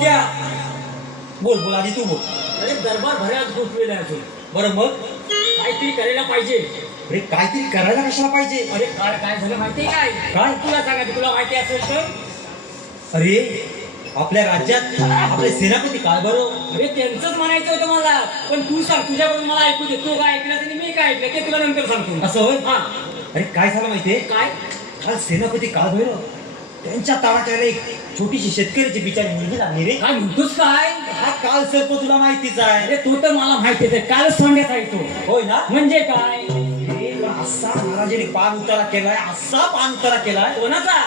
क्या बोल बोल आधी तू बोल. अरे दरबार भरायला गोठवेला असेल. बरं मग काहीतरी करायला पाहिजे. अरे काहीतरी करायला कशाला पाहिजे. अरे काय काय झालं माहितीये काय? काय? तुला सांगायचं, तुला माहिती असेल तर. अरे आपल्या राज्यात आपले सेनापती काय बरं. अरे त्यांचंच म्हणायचं होतं मला, पण तू सांग, तुझ्याकडून मला ऐकू दे. तू काय ऐकलं आणि मी काय ऐकलं ते तुला नंतर सांगतो. असं होय. हा अरे काय झालं माहितीये. काय? काल सेनापती काळभैरव त्यांच्या ताटाला एक छोटीशी शेतकऱ्याची बिचारी मुलगी लागली रे. काय म्हणतोस काय? हा काल सर्प तुला माहितीच आहे. अरे तो तर मला माहितीच आहे, कालच सोंड्यात आहे तो. होय ना. म्हणजे काय? अरे, पण असा महाराजांनी पान उतारा केलाय, असा पान उतारा केलाय. कोणाचा?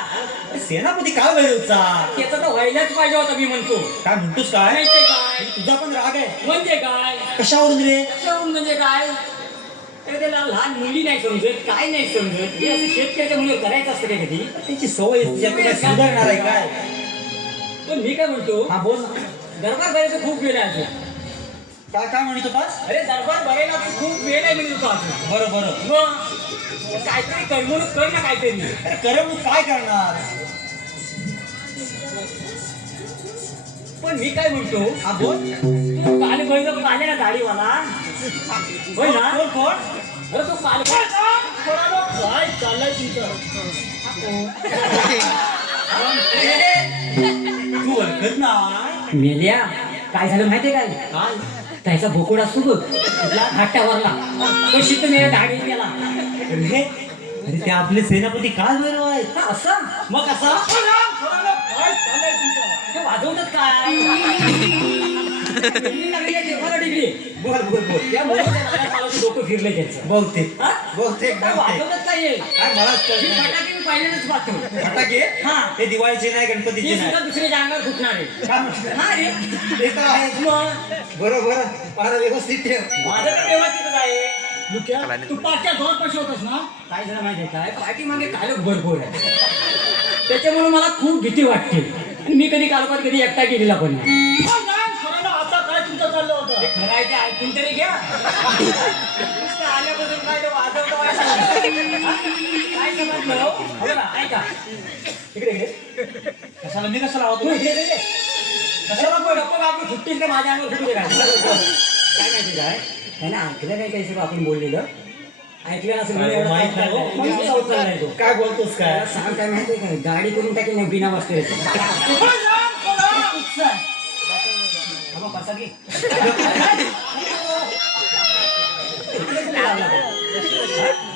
अरे, सेनापती काळभैरवचा. त्याचा तर व्हायलाच पाहिजे होता, मी म्हणतो. काय म्हणतोस काय. माहितीये काय? तुझा पण राग आहे. म्हणजे काय? कशावरून रे. कशावरून म्हणजे काय? अरे त्याला लहान मुली नाही समजत, काय नाही समजत. हे असं शेतकऱ्याच्या मुलीवर करायचं असतं काय कधी? त्याची सवय तुझ्या तुला सुधारणार आहे काय. पण मी काय म्हणतो, हा बोल ना. दरबार भरायचं खूप वेळ आहे अजून. काय काय म्हणतो पास. अरे दरबार भरायला अजून खूप वेळ आहे म्हणत होतो अजून. बरं बरं. मग काहीतरी करमणूक कर ना काहीतरी. अरे करमणूक काय करणार. पण मी काय म्हणतो, हा बोल. तू काल बहिण आले ना दाढीवाला, होय ना? कोण कोण. अरे तो काल काय चाललंय तुमचं? तू ओळखत नाही. मेल्या, काय झालं माहितीये काय? काय. त्याचा बोकोड असतो बघ, कुठला घाट्यावरला, तो शिकून दाढी गेला. अरे अरे ते आपले सेनापती काळभैरव आहेत. असं मग कसा. काय चाललंय तुमचं? ते वाजवतात काय? डिग्री बोल बोल बोल. त्यामुळे डोकं फिरलंय त्याचं. बहुतेक हा? बहुतेक काय बहुतेक. वाजवतात काय हे? काय मलाच कळत ही नाही. फटाके मी पहिल्यांदाच पाहतो. फटाके. हा. ते दिवाळीचे नाही गणपतीचे ती नाही. सुद्धा दुसऱ्या अंगावर फुटणार आहे. काय म्हणतो? हा रे. ते तर आहे. मग बरं बरं फार व्यवस्थित ठेव. माझं तर व्यवस्थितच आहे. लुक्या, तू पाठच्या पाशी होतास ना. काय झालं माहितीये काय? पाठीमागे कालच भरपूर आहे. त्याच्यामुळे मला खूप भीती वाटते. आणि मी कधी कालपात कधी एकटा गेलेला पण नाही. आता काय तुमचं चाललं होतं? हे खरं आहे ते ऐकून तरी घ्या. नुसतं आल्यापासून काय ते वाजवतं वाजवतं. हा? काय समजलं हो? हो ना, ऐका. इकडे घे. कशाला मी कशाला तू आहोत. इकडे घे. कशाला पण नको बाबू, सुट्टीच का माझ्या अंगावर फुटू दे काय? काय माहिती काय? त्याने ऐकलं नाही काही सगळं आपण बोललेलं. ऐकलं नसेल म्हणजे एवढं माहित नाही. म्हणून मी अवतरला नाही तो. काय बोलतोस काय. त्याला सांग काय माहितीये काय? गाडी करून टाकी नाही बिना वाजता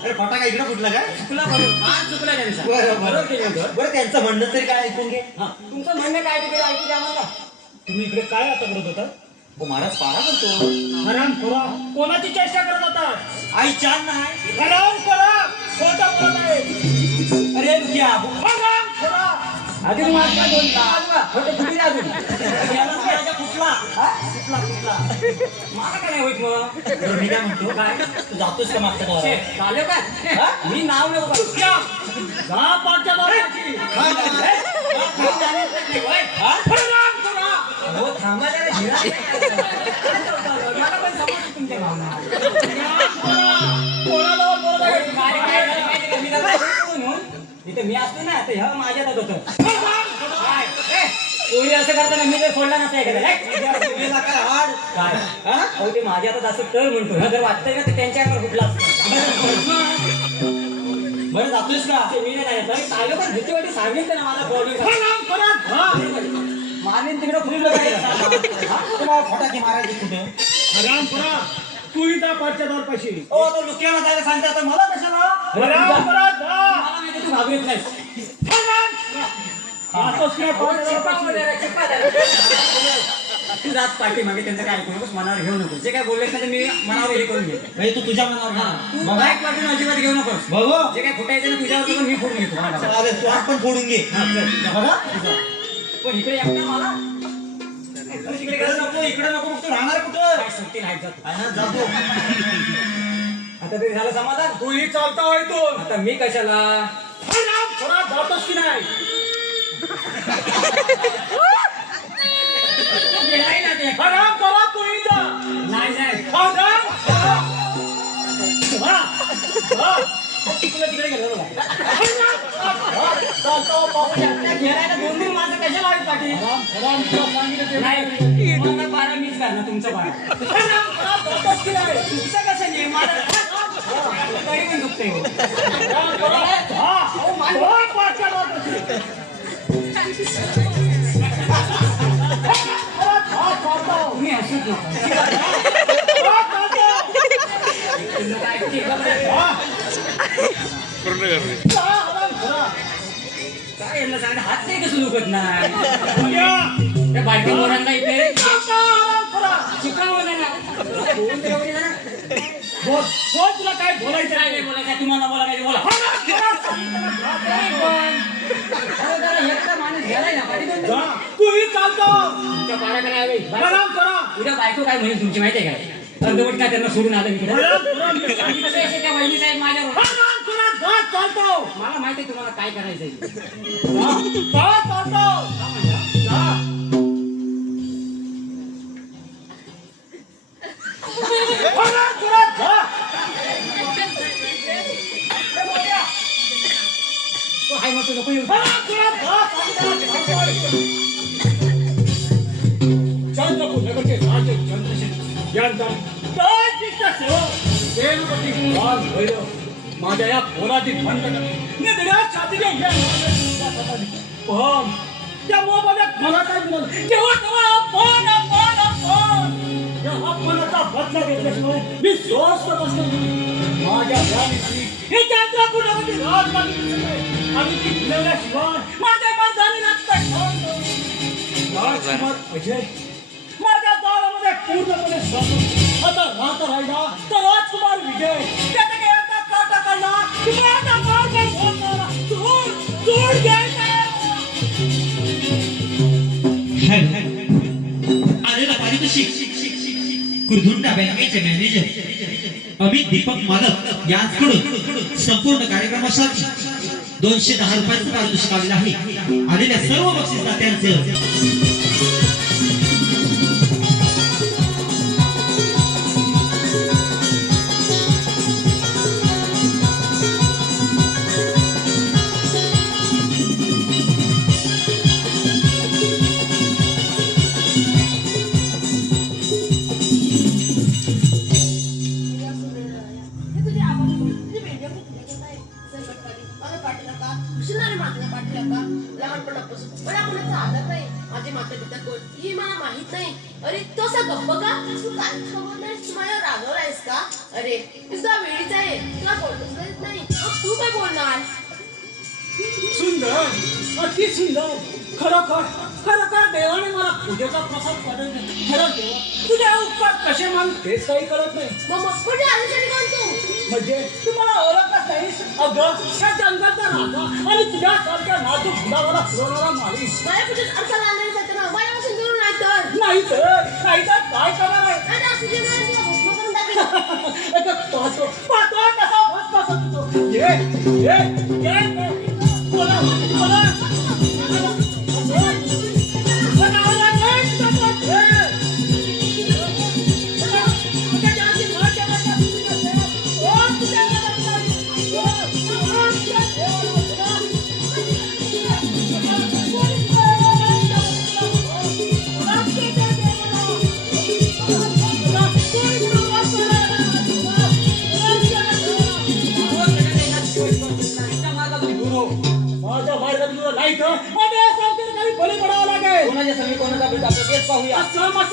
अरे फटाका इकडे फुटला काय. चुकला म्हणून आज चुकला त्यांचा. बरं बरोबर केलं होतं. बरं त्यांचं म्हणणं तरी काय ऐकून घे. हा, तुमचं म्हणणं काय ते ऐकू द्या मला. तुम्ही इकडे काय आता करत होता? हो महाराज पारा करतो. हराम खोरा, कोणाची चेष्टा करत होता? आई चान नाही. हराम खोरा, खोटं बोलत आहे. अरे क्या. हराम खोरा. अजून माझा दोन खोटं फुटली अजून. याला माझ्या फुटला. हा? फुटला फुटला. मला काय नाही होत मग. बरं, मी काय म्हणतो काय? तू जातोस का मागच्या छे, गावाला. चालेल काय? हा? मी नाव नको काढू. क्या? जा पाठच्या बाजूची. काय काय? मी जाण्यात नाही, होय? हा? हराम खोरा. हो, थांबा जरा, धीरा. मला पण समजतं तुमच्या भावना. कोणाजवळ बोलत आहे? काय काय झालं माहिती का? मी जरा बोलतो म्हणून. इथं मी असतो ना, तर ह्या माझ्यात होतं. काय? ए, कोणी असं करताना मी जर सोडला नसता एखाद्याला, ए, गेला काय हाड. काय? हा? अहो, ते माझ्या हातात असं तर म्हणतो ना, जर वाटतंय ना, तर त्यांच्या अंगावर फुटला असतं. बरं जातोस का. ते मी नाही जायचं. चाललं पण भीती वाटी सांगितलं ना मला बॉडी. हराम खोरा. हा. मानेन तिकडं फुटलं काय? हा? तुम्हाला फटाके मारायचे कुठे. हराम खोरा, तूही जा पाठच्या दारपाशी. ओ तो लुक्याला जायला सांगते आता मला कशाला. हराम खोरा, जा. मला माहिती आहे, तू घाबरत नाहीस. जातोस की नाही अहो, पाठच्या चिप्पा दारपाशी? वगैरे, चिप्पा द्या. तू जात पाठी मागे त्यांचं काय ऐकू नकोस, मनावर घेऊ नकोस. जे काय बोललेस ना ते मी मनावर हे करून घेतो. म्हणजे तू तुझ्या मनावर हा, घे. तू बघा. बाईक वाटून अजिबात घेऊ नकोस. बघू. जे काय फुटायचं ना तुझ्यावर पण मी फोडून घेतो. चालेल तू आज पण फोडून घे. हा, चल. बघा. पण इकडे एकटा मला तू तिकडे इकडे गेला नको इकडे नको तू राहणार कुठं. काय सुट्टी नाही जात. आहे ना, जातो. आता तरी झालं समाधान. तूही चालता होय तू. आता मी कशाला. हराम खोरा, जातोस की नाही? नाही ना ते. हराम खोरा, तूही जा. नाही नाही. हराम खोरा. हा. हा. तुला तिकडे गेलो बघा. हराम खोरा. चालतो बाबा. त्या घेरायला 2-2 माणसं कशाला हवी पाटील? राम तुला सांगितलं ते. नाही मला 12 मीच करणार तुमचं 12. राम जातोस की नाही? तुमचं कसं नाही माझं तरी पण दुखतंय हो. हा, अहो, माझं पाठच्या जातोस. हा, चालतो. तुम्ही हसूच नका. हा, चालतो. तुला काय ते घाबरत? हा, पूर्ण करणे हा, राम खरा. काय यांना सांगा हात नाही कसं दुखत नाही उद्या. त्या बारक्या पोरांना इथे हा, राम खरा. शिकावं ना बोलून ठेवली ना बोल बोल, तुला काय बोलायचं काय आहे? नाही बोलायचं तुम्हाला बोलायचं बोला एकटा माणूस गेलाय ना पाठी जा, तूही चालतो. तुमच्या पाड्याकडे आहे बाई. राम करा. उद्या बायको काय म्हणेल तुमची माहिती आहे काय अर्धवट काय त्यांना सोडून आलं इकडे राम करा. सांगितलं असेल त्या वहिनी साहेब माझ्यावर राम करा. जा, चालतो. मला माहिती आहे तुम्हाला काय करायचंय जा, जा, चालतो. जा. राम करा. जा. तो हाय मग तू नको येऊ राम करा. जा, चालतो. चंद्रपूर राजे चंद्रशेखर यांचा काय दिसतं सेवक सेनापती वाघ भैरव माझ्या या पोराची भांडण निधड्या छातीने या पण त्या मोबाईलात मला काय मिळालं तेव्हा तेव्हा आपण या अपमानाचा बदला घेतल्याशिवाय मी स्वस्थ बसतो माझ्या ज्ञानीची हे चंद्रपूरमध्ये राज मागितली आणि ती मिळवल्याशिवाय माझ्या माणसाने राजकुमार अजय माझ्या दारामध्ये पूर्णपणे समोर आता राहता राहिला तर राजकुमार विजय त्याने एका काटा काढला की माझा मार्ग बोलणारा दूर घ्यायचा आलेला पारितोषिक कुरधुंडा बँकेचे मॅनेजर अमित दीपक मालक यांच्याकडून संपूर्ण कार्यक्रमासाठी 210 रुपयाचं पारितोषिक आलेलं आहे. आलेल्या सर्व बक्षीसदात्यांचं लहानपणापासून मला कोणाचा आदर नाही माझे माता पिता कोण ही मला माहित नाही अरे तो असा गप्प का तू काय खबर नाही तू मला रागवलायस का अरे तुझा वेळीच आहे तुला बोलतोच येत नाही मग तू काय बोलणार सुंदर अति सुंदर खरोखर देवाने मला पूजेचा प्रसाद पाठवला खरंच देवा तुझे उपकार कसे मान तेच काही कळत नाही मग म्हणजे आधीसाठी कोण तू म्हणजे तू मला ओळखत नाहीस अगं या जंगलचा राजा आणि तुझ्यासारख्या नाजूक गुलाबाला फिरवणारा माणूस माझ्या पूजेत अर्थ लागण्यासाठी ना माझ्यापासून दूर नाही तर नाही तर काय करणार आहे आणि असं जे नाही तुला भस्म करून टाकेल पाहतो कसा भस्म करतो ये बोला माझ्या मार्गातून नाही तर माझ्या यासारख्याला काही बळी पडावं लागेल कोणाच्या समी कोणाचा भेट आपलं तेच पाहूया असं म्हण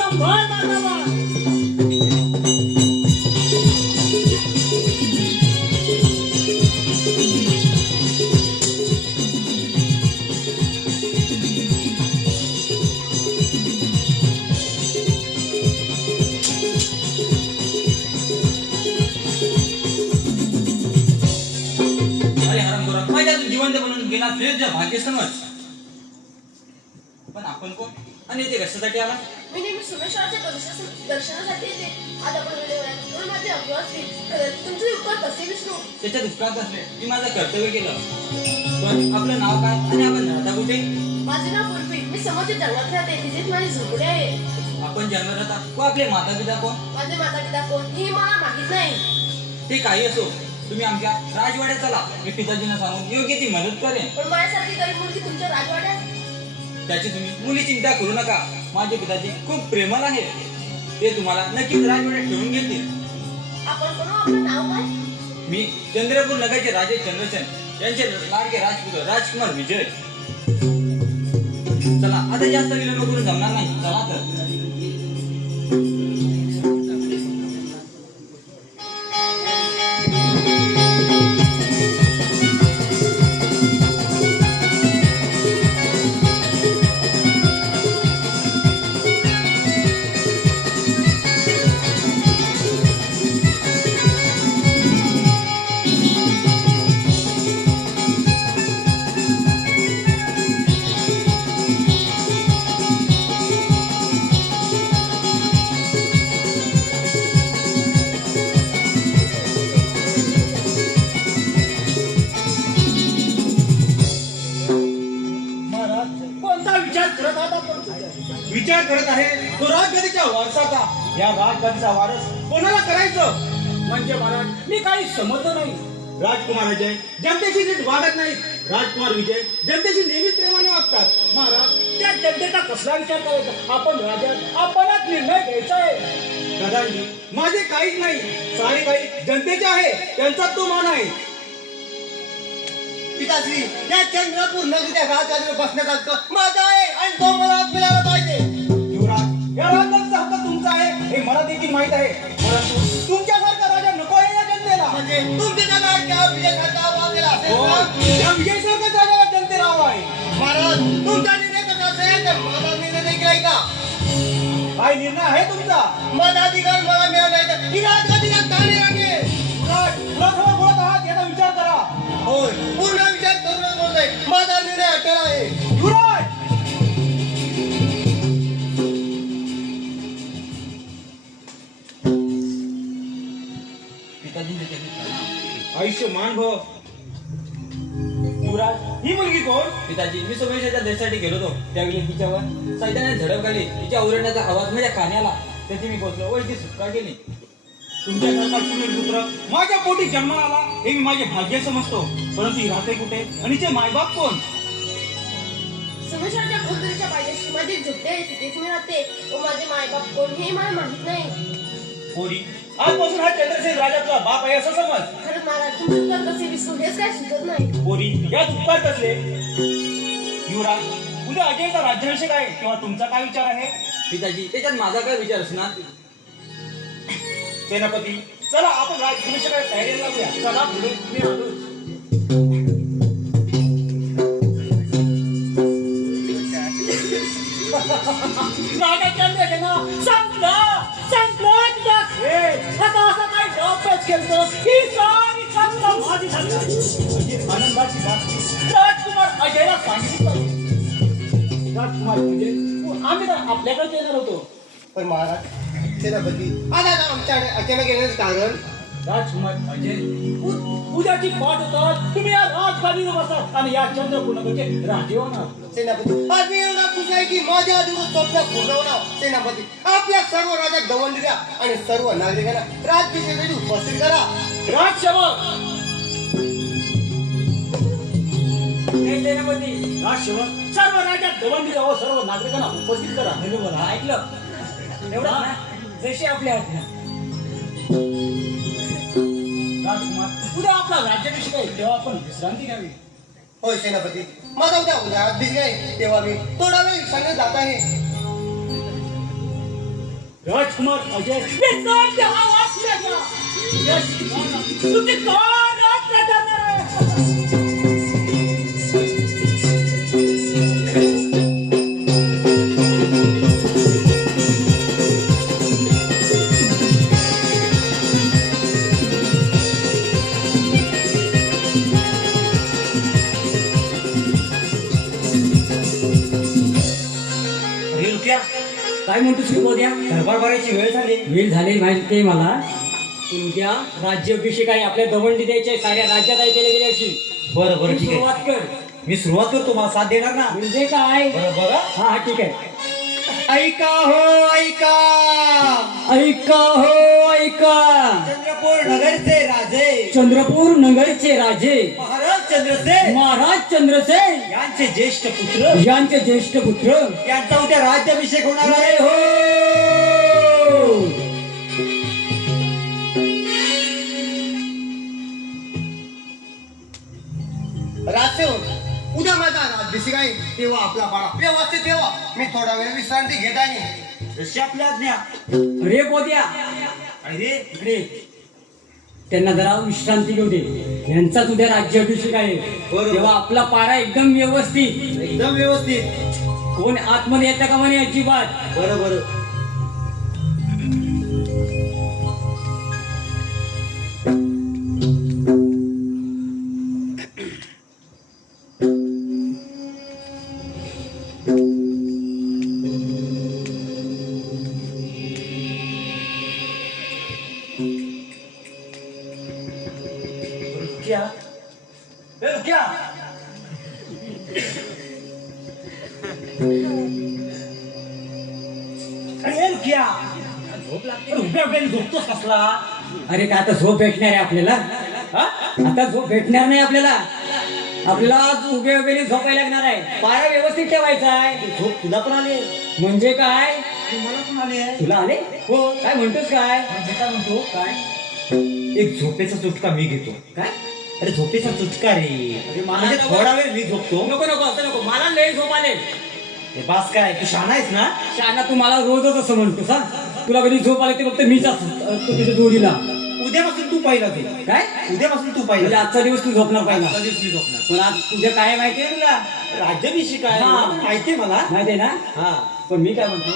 माझा जिवंत बनून गेला फिरत जा भाग्य समज पण आपण कोण आणि ते कशासाठी आला मी नेहमी सोमेश्वराच्या दर्शनासाठी येते आज आपण वेळेवर आहे म्हणून माझे अभिवास तुमचे उपकार कसे विसरू त्याच्या दुष्काळात असले मी माझं कर्तव्य केलं पण आपलं नाव काय आणि आपण राहता कुठे माझे नाव पुरपी मी समोरच्या जंगलात राहते तिथेच माझी झोपडी आहे आपण जन्म राहता व आपले माता पिता कोण माझे माता पिता कोण हे मला माहित नाही ते काही असो तुम्ही आमच्या राजवाड्यात चला, मी पिताजींना सांगून योग्य ती मदत करेन. पण माझ्यासारखी गरीब मुलगी तुमच्या राजवाड्यात? त्याची तुम्ही मुली चिंता करू नका. माझे पिताजी खूप प्रेमळ आहे, ते तुम्हाला नक्कीच राजवाड्यात ठेवून घेतील. आपण कोण हो? आपलं नाव काय? मी चंद्रपूर नगरचे राजे चंद्रसेन यांचे लाडके राजपुत्र राजकुमार विजय. चला आता जास्त विलंब करून जमणार नाही, चला तर. महाराज कोणता विचार करत आहात आपण? विचार करत आहे तो राजगदीच्या वारसाचा. या राजगदीचा वारस कोणाला करायचं? म्हणजे महाराज मी काही समजलं नाही. राजकुमार अजय जनतेशी नीट वागत नाहीत. राजकुमार विजय जनतेशी नेहमी प्रेमाने वागतात. महाराज त्या जनतेचा कसला विचार करायचा? आपण राजा, आपणच निर्णय घ्यायचा आहे. दादाजी माझे काहीच नाही, सारे काही जनतेचे आहे, त्यांचाच तो मान आहे. पिताश्री या चंद्रपूर नगरीच्या राजधानीवर बसण्यासारखं माझं आहे आणि तो मला मिळाला पाहिजे. युवराज या राजगदीचा हक्क तुमचा आहे हे मला देखील माहित आहे, परंतु तुमच्यासारखा राजा नको आहे या जनतेला. म्हणजे तुमच्या जगात त्या विजयासारखा वागलेला असेल हो, ना? या विजयसारखाच राजाला जनतेला हवा आहे. महाराज तुमचा निर्णय कसा असेल तर माझा निर्णय देखील आहे का? काय निर्णय आहे तुमचा? माझा अधिकार मला मिळाला नाही तर ही राजगादीला का नाही लागेल? युवराज तुला थोडा बोलत आहात याचा विचार करा. होय पूर्ण विचार करूनच बोलतोय. माझा निर्णय अटळ आहे. युवराज पिताजींचे चरणी प्रणाम. आयुष्यमान भव. युवराज ही मुलगी कोण? पिताजी मी सोमेश्वरच्या देशासाठी गेलो होतो, त्यावेळी तिच्यावर सैताने झडप घाली. तिच्या ओरडण्याचा आवाज माझ्या कानाला, त्याची मी पोचलो व ती सुटका गेली. तुमच्यासारखा सुनील पुत्र माझ्या पोटी जन्माला आला हे मी माझे भाग्य समजतो, परंतु ही राहते कुठे आणि तिचे मायबाप कोण? सोमेश्वरच्या खोलदरीच्या पायथ्याशी माझी झोपडी आहे, तिथेच मी राहते. व माझे मायबाप कोण हे मला माहित नाही. पोरी आजपासून हा चंद्रसेन राजा तुला बाप आहे असं समज. खरंच महाराज तुमचे उत्तर कसे विसरू हेच काय सुचत नाही. पोरी यात उपकार कसले? युवराज उद्या अजयचा राज्याभिषेक आहे, तेव्हा तुमचा काय विचार आहे? पिताजी त्याच्यात माझा काय विचार असणार? सेनापती चला आपण राज्याभिषेकाला तयारी लावूया. चला पुढे मी आलो. राजाच्या लेखना संपलं संपलं तुझा खेळ. आता असा काय डोक्यात खेळतो ही सारी सत्ता माझी झाली. म्हणजे आनंदाची बातमी राजकुमार अजयला सांगितली पाहिजे. राजकुमार म्हणजे आम्ही तर आपल्याकडे येणार होतो. पण महाराज सेनापती आता आमच्या अचानक येण्याचं कारण राजकुमार अजय उद्याची पाठ होतात तुम्ही या राजगादीवर बसा आणि या चंद्रपूरचे राजे होणार. सेनापती आज मी एवढा खुश आहे की माझ्या दिवस स्वप्न पूर्ण होणार. सेनापती आपल्या सर्व राजा दवंडी द्या आणि सर्व नागरिकांना राजभिषेकाची उपस्थित करा. राजसेवक हे सेनापती राजसेवक सर्व राजा दवंडी द्या व सर्व नागरिकांना उपस्थित करा. बरोबर ऐकलं एवढं ना जशी आपल्या आज्ञा. राजकुमार उद्या आपला राज्याभिषेक आहे तेव्हा आपण विश्रांती घ्यावी. होय सेनापती माझा उद्या राजभिषेक आहे तेव्हा मी थोडा वेळ विश्रांती जात आहे. राजकुमार अजय विश्रांती हा वाचल्याचा यश तुझी कोण रात्र करणार आहे? अरे रुक्या काय म्हणतोस की बोद्या? दरबार भरायची वेळ झाली. वेळ झालेली माहिती आहे मला. उद्या राज्याभिषेक आहे, आपल्या दवंडी द्यायचे साऱ्या राज्यात ऐकले गेले अशी. बरं बरं तू ठीक आहे, सुरुवात कर. मी सुरुवात करतो, मला साथ देणार ना? म्हणजे काय? बरं बघा हा हा ठीक आहे. ऐका हो ऐका, ऐका हो ऐका. चंद्रपूर नगरचे राजे, चंद्रपूर नगरचे राजे महाराज चंद्रसेन महाराज चंद्रसेन यांचे ज्येष्ठ पुत्र, यांचे ज्येष्ठ पुत्र यांचा उद्या राज्याभिषेक होणार आहे. हो. राजसेवक उद्या माझा राज्याभिषेक आहे, तेव्हा आपला बाळा व्यवस्थित ठेवा. मी थोडा वेळ विश्रांती घेत आहे. जशी आपली आज्ञा. अरे पोत्या अरे इकडे, त्यांना जरा विश्रांती घेऊ दे. यांचाच उद्या राज्याभिषेक आहे. बरोबर. तेव्हा आपला पारा एकदम व्यवस्थित, एकदम व्यवस्थित. कोण आतमध्ये येतं का म्हणे अजिबात. बरोबर. क्या क्या अरे क्या झोप लागते. उभ्या उभ्याने झोपतोस कसला. अरे का आता झोप भेटणार आहे आपल्याला. हा? आता झोप भेटणार नाही आपल्याला. आपल्याला आज उभे उभेने झोपायला लागणार आहे. पारा व्यवस्थित ठेवायचा आहे. झोप तुला पण आली. म्हणजे काय. आणि मला पण आली आहे. तुला आले हो. काय म्हणतोस काय. म्हणजे काय म्हणतो काय, एक झोपेचा चुटका मी घेतो. काय अरे झोपेचा चुटका रे. अरे मला म्हणजे नको. थोडा वेळ मी झोपतो. नको नको असं नको. मला लय झोप आले. हे बास काय, तू शहाणा आहेस ना. शाना तू मला रोजच असं म्हणतोस हा. तुला कधी झोप आली ते फक्त मीच असतो तुझ्या जोडीला. उद्यापासून तू पाहिला ते. काय उद्यापासून तू म्हणजे पाहिला. आजचा दिवस तू झोपणार पाहिजे. कधीच मी झोपणार. पण आज तुझ्या काय माहितीये तुला. राज्याभिषेक आहे हा. माहितीये मला. माहितीये ना. हा. पण मी काय म्हणतो,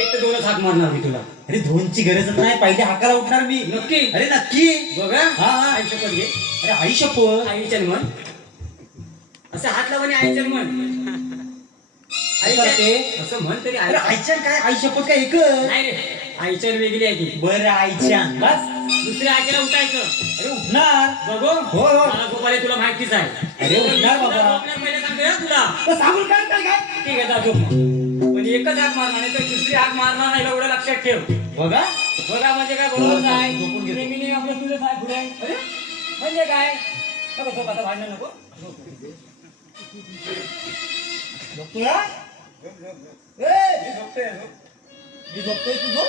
एक तर दोनच हाक मारणार मी तुला. अरे दोनची गरजच नाही, पहिले हाकाला उठणार मी. नक्की. अरे नक्की. बघा हा हा. आई शपथ घे. अरे आई शपथ. आईचन म्हण. असं हात लावणे आईचन म्हण. करते. असं म्हण तरी अरे आई. आईच्या काय, आई शपथ काय एक. नाही रे, आईचन वेगळी आहे ती. बरं आईच्या बस. दुसऱ्या आईला उठायचं. अरे उठणार. बघू हो, हो. मला झोपाले तुला माहितीच आहे. अरे उठणार बाबा. झोपण्यात पहिले सांगतो ना तुला. तर सांगून काय काय काय. ठीक आहे जा झोप. पण एकच हाक मारणार नाही तर दुसरी हाक मारणार नाही, एवढं लक्षात ठेव. बघा. बघा म्हणजे काय बरोबर आहे. झोपून घेतो. नेहमी नेहमी आपलं तुझं काय पुढे. अरे म्हणजे काय. नको झोप आता, भांडण नको. झोपतो ना. मी झोपतोय. मी झोपतोय, तू झोप.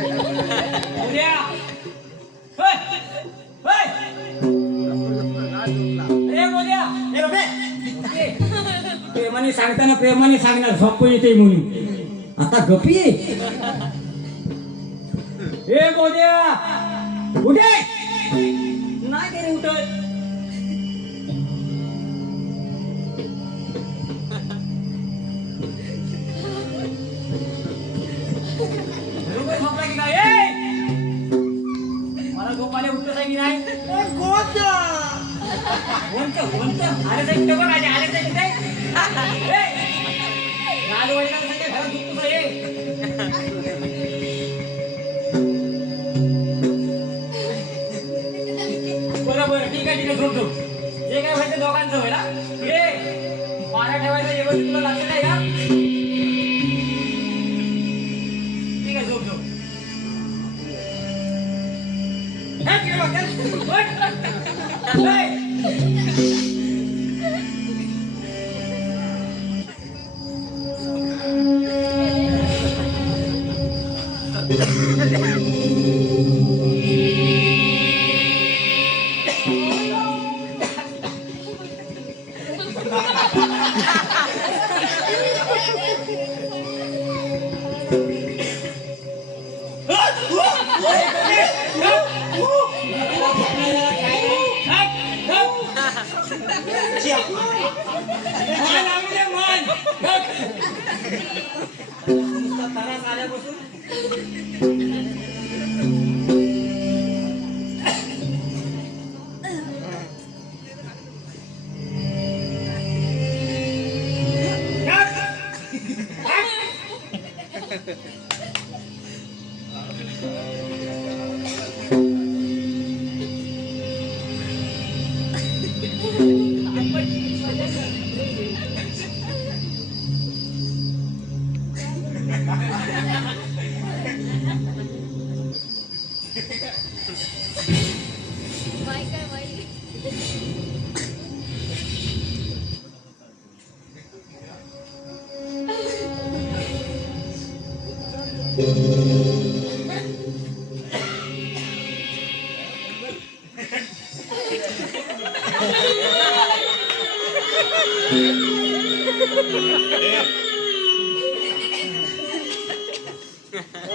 उद्या. होय. होय. ए, उद्या. ए बाबे. प्रेमाने सांगताना प्रेमाने सांगणार झोप येते म्हणून. आता गपी ये. ए बोद्या उठे. नाही तरी उठत. बरोबर झोपला की काय. ए! मला झोपाले उठत आहे की नाही. कोणतं आले साहेब ते बघ आले साहेब ते. लाल वडिलांना सांगा घरात झोपतो ये. बरोबर ठीक आहे झोप झोप. जे काय व्हायचं दोघांचं होय ना. ये पारा ठेवायचं व्यवस्थित तुला लक्षात आहे का. ठीक आहे झोप झोप. हे तिकडे बघ, चल. उठ. ए!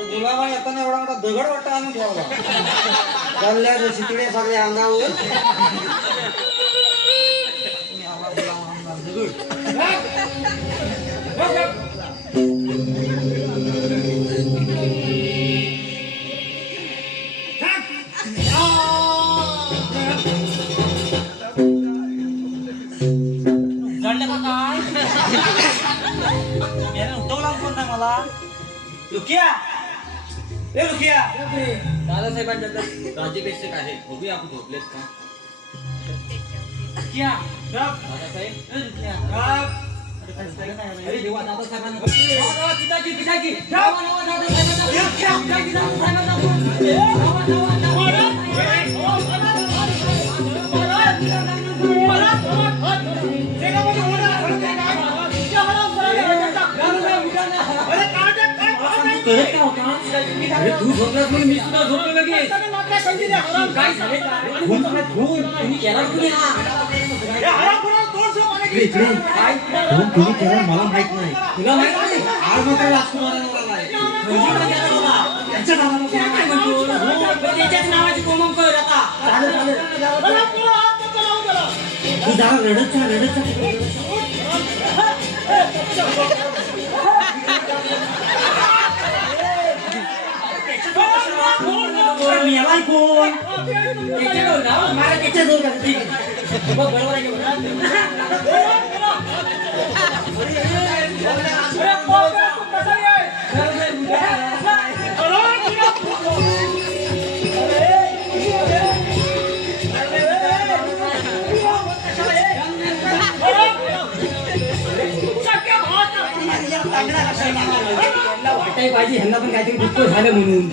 गुलाबा येताना एवढा मोठा दगड वाटा आणून ठेवला चालल्या शितळे सगळे अंगावर जडलं का काय उठवला कोण नाही मला लुकिया ए लुकिया दादासाहेबांच्या राजीपेक्षा काय आहे बघूया आपण झोपलेत का लुकिया दादासाहेब ए लुकिया अरे देवा दादासाहेबांना पिताजी पिताजी तू झोपलास म्हणून मी सुद्धा झोपलो लगेच काय झाले तुम्ही केला तुम्ही तुम्ही केला मला माहित नाही तुला माहित नाही आज मात्र त्याच्याच नावाची कोमम कर आता तू जरा रडत मेलाय कोण मला त्याच्या जोर बघ बरोबर आहे वाटाय पाहिजे ह्यांना पण काहीतरी दुःख झालं म्हणून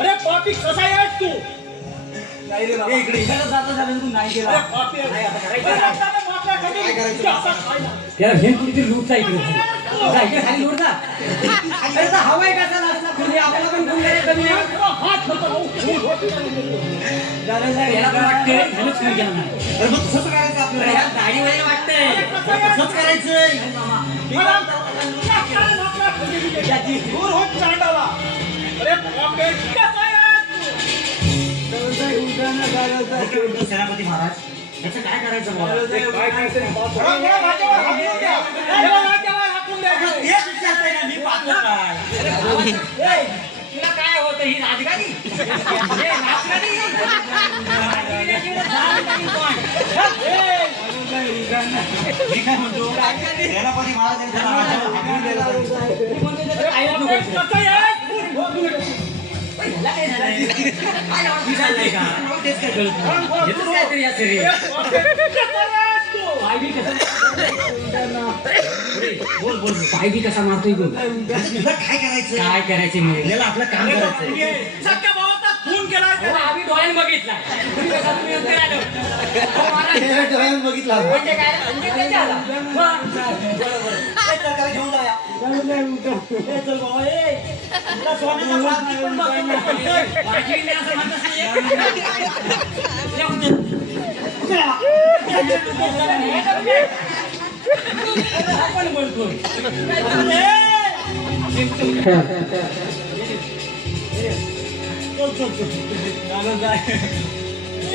अरे पापी कसा आहेस तू त्याला भेन कुठे लूटचा इकडे खाली लूट जा हवाय कसा नसला म्हणजे आपल्याला पण गुण कमी याला पण वाटतंय तसंच करायचं आपल्याला ह्या गाडीमध्ये वाटतंय तसंच करायचंय दूर होत चांडाला अरे पापी कसा सेनापती महाराज याचं काय करायचं तुला काय होतं ही राजगाडी सेनापती पाय बी कसा मारतोय तू काय करायचं मिळेल आपलं काम करायचं सख्या भावाचा खून केला आम्ही डोळ्यानं बघितला बघितला म्हणजे काय म्हणजे कशा आला घेऊन जाया चल बाबा सोन्याचा आपण बोलतोय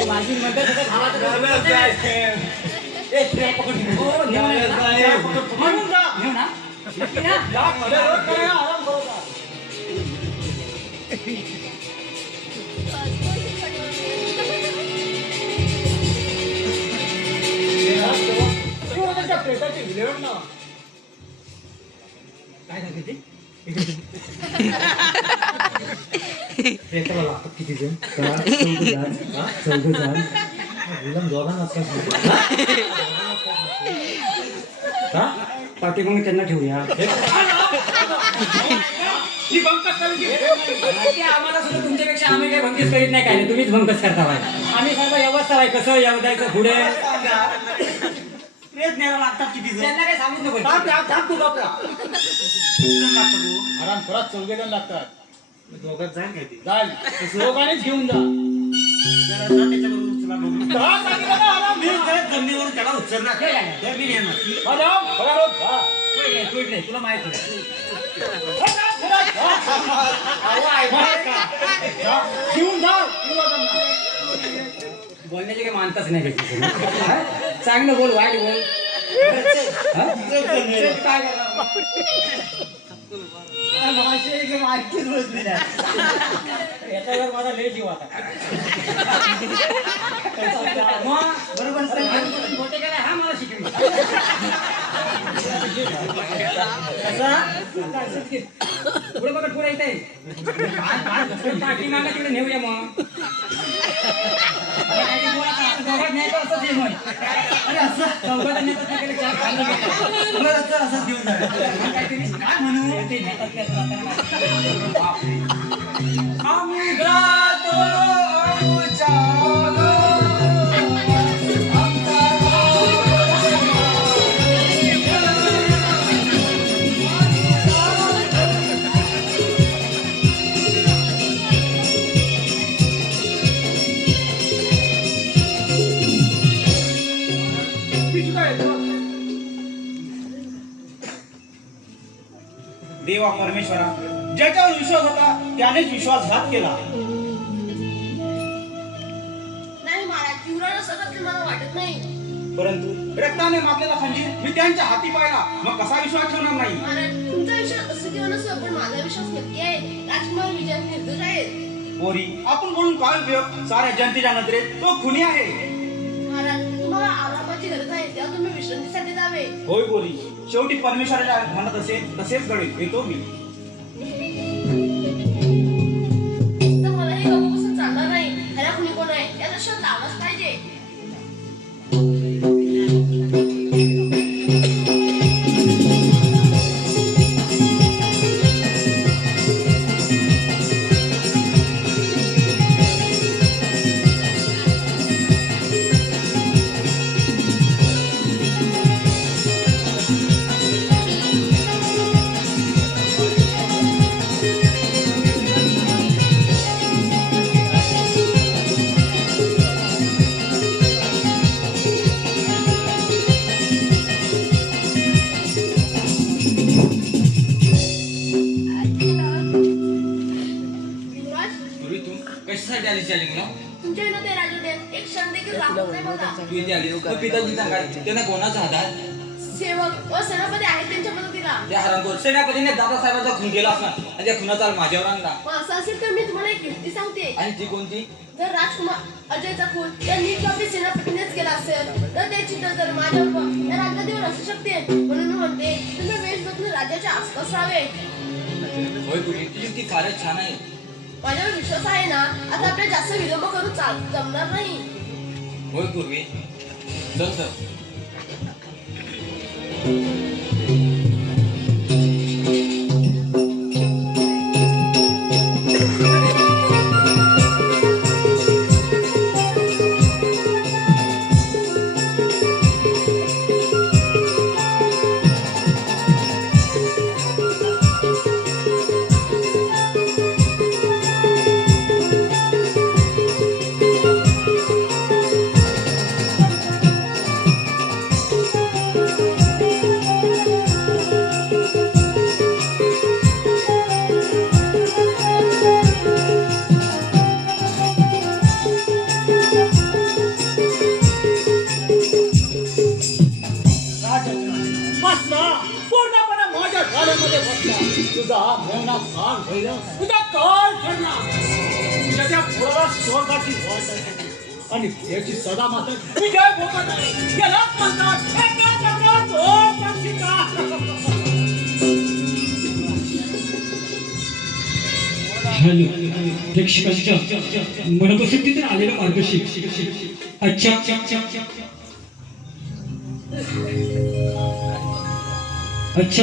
माझी म्हणतात प्रेताची विल्हेवाट लावा. काय सांगते ते प्रेताला लागतात किती जण 14 जण विलम दोघांनाच का पाठी मग त्यांना ठेवूया ही बंकस करून घे. ते आम्हाला सुद्धा तुमच्यापेक्षा आम्ही काही भंकस करीत नाही काय नाही तुम्हीच भंकस करता बाय आम्ही सर्व व्यवस्था आहे कसं येऊ द्यायचं पुढे प्रेत न्यायला लागतात किती जण त्यांना काही सांगूच नको थांब तू बापरा. लागतो तू आराम करत 14 जण लागतात. दोघात जाईल काय ते जाईल दोघांनीच घेऊन जा. जरा जा त्याच्याबरोबर उचला बघू. जा सांगितलं ना, आराम. मी जर जमिनीवरून त्याला उचलला तर मी नेणार आराम, आराम, जा. तू नाही तुला माहित नाही जा, घेऊन जा. बोलण्याची काही मानताच नाही त्याची चांगलं बोल वाईट बोल हा? काय करणार याच्यावर माझा लय जीव आता मग बरोबर मोठे केलाय हा मला शिकवी पुढे बघत पुढे येत आहे पाठी मागा तिकडे नेऊया मग दोघात न्यायचं असंच ये मग अरे असं चौघात नेतात ना तिकडे चार खाल्लं घेतात असंच घेऊन जाणार काय म्हणू ते नेतात ते असं देवा परमेश्वरा ज्याच्यावर विश्वास होता त्यानेच विश्वासघात केला. नाही महाराज युवराज असं मला वाटत नाही. परंतु रक्ताने मारलेला खंजीर मी त्यांच्या हाती पाहिला मग कसा विश्वास ठेवणार नाही. महाराज तुमचा विश्वास असं किंवा नसो पण माझा विश्वास नक्की आहे. राजकुमार विजय निर्दोष आहेत. पोरी आपण बोलून काय उपयोग साऱ्या जनतेच्या नजरेत तो खुनी आहे. महाराज तुम्हाला आरामाची गरज आहे तेव्हा तुम्ही विश्रांतीसाठी जावे. होय पोरी शेवटी परमेश्वराच्या म्हणत असेल तसेच घडेल येतो मी. तर मला हे गप्पापासून चालणार नाही. ह्याला कुणी कोण आहे याचा शोध लावलाच पाहिजे. युवराज पूर्वी तू कशासाठी आली चॅलिंगला तुमच्या विनोद आहे राजवटे एक क्षण देखील राहत नाही बघा. तू इथे आली मग पिताजी सांगाय त्यांना कोणाचा हात सेवक व सेनापती आहेत त्यांच्या मदतीला. त्या हरामखोर सेनापतीने दादासाहेबांचा खून केला असणार आणि त्या खुनाचा माझ्यावर आणला. मग असं असेल तर मी तुम्हाला एक युक्ती सांगते. आणि ती कोणती जर राजकुमार अजयचा खून त्या नीटकॉपी सेनापतीनेच केला असेल तर त्याची नजर माझ्यावर या राजगदीवर असू शकते. म्हणून मी म्हणते तुम्ही वेश बदलून राज्याच्या आसपास राहावे. होय पूर्वी तुझी ती फारच छान आहे. माझ्यावर विश्वास आहे ना. आता आपल्या जास्त विलंब करून जमणार नाही. होय पूर्वी चल चल मध्ये बसला तुझा हा मेवना कान भैरव तुझा कान ठरला त्याच्या पोराला स्वर्गाची वाट आहे आणि त्याची सदा मात्र विजय भोगत आहे यालाच म्हणतात एका चक्रात दोन पक्षिका. हॅलो प्रेक्षकांच्या मनपसंतीतून आलेलं मार्गदर्शक. अच्छा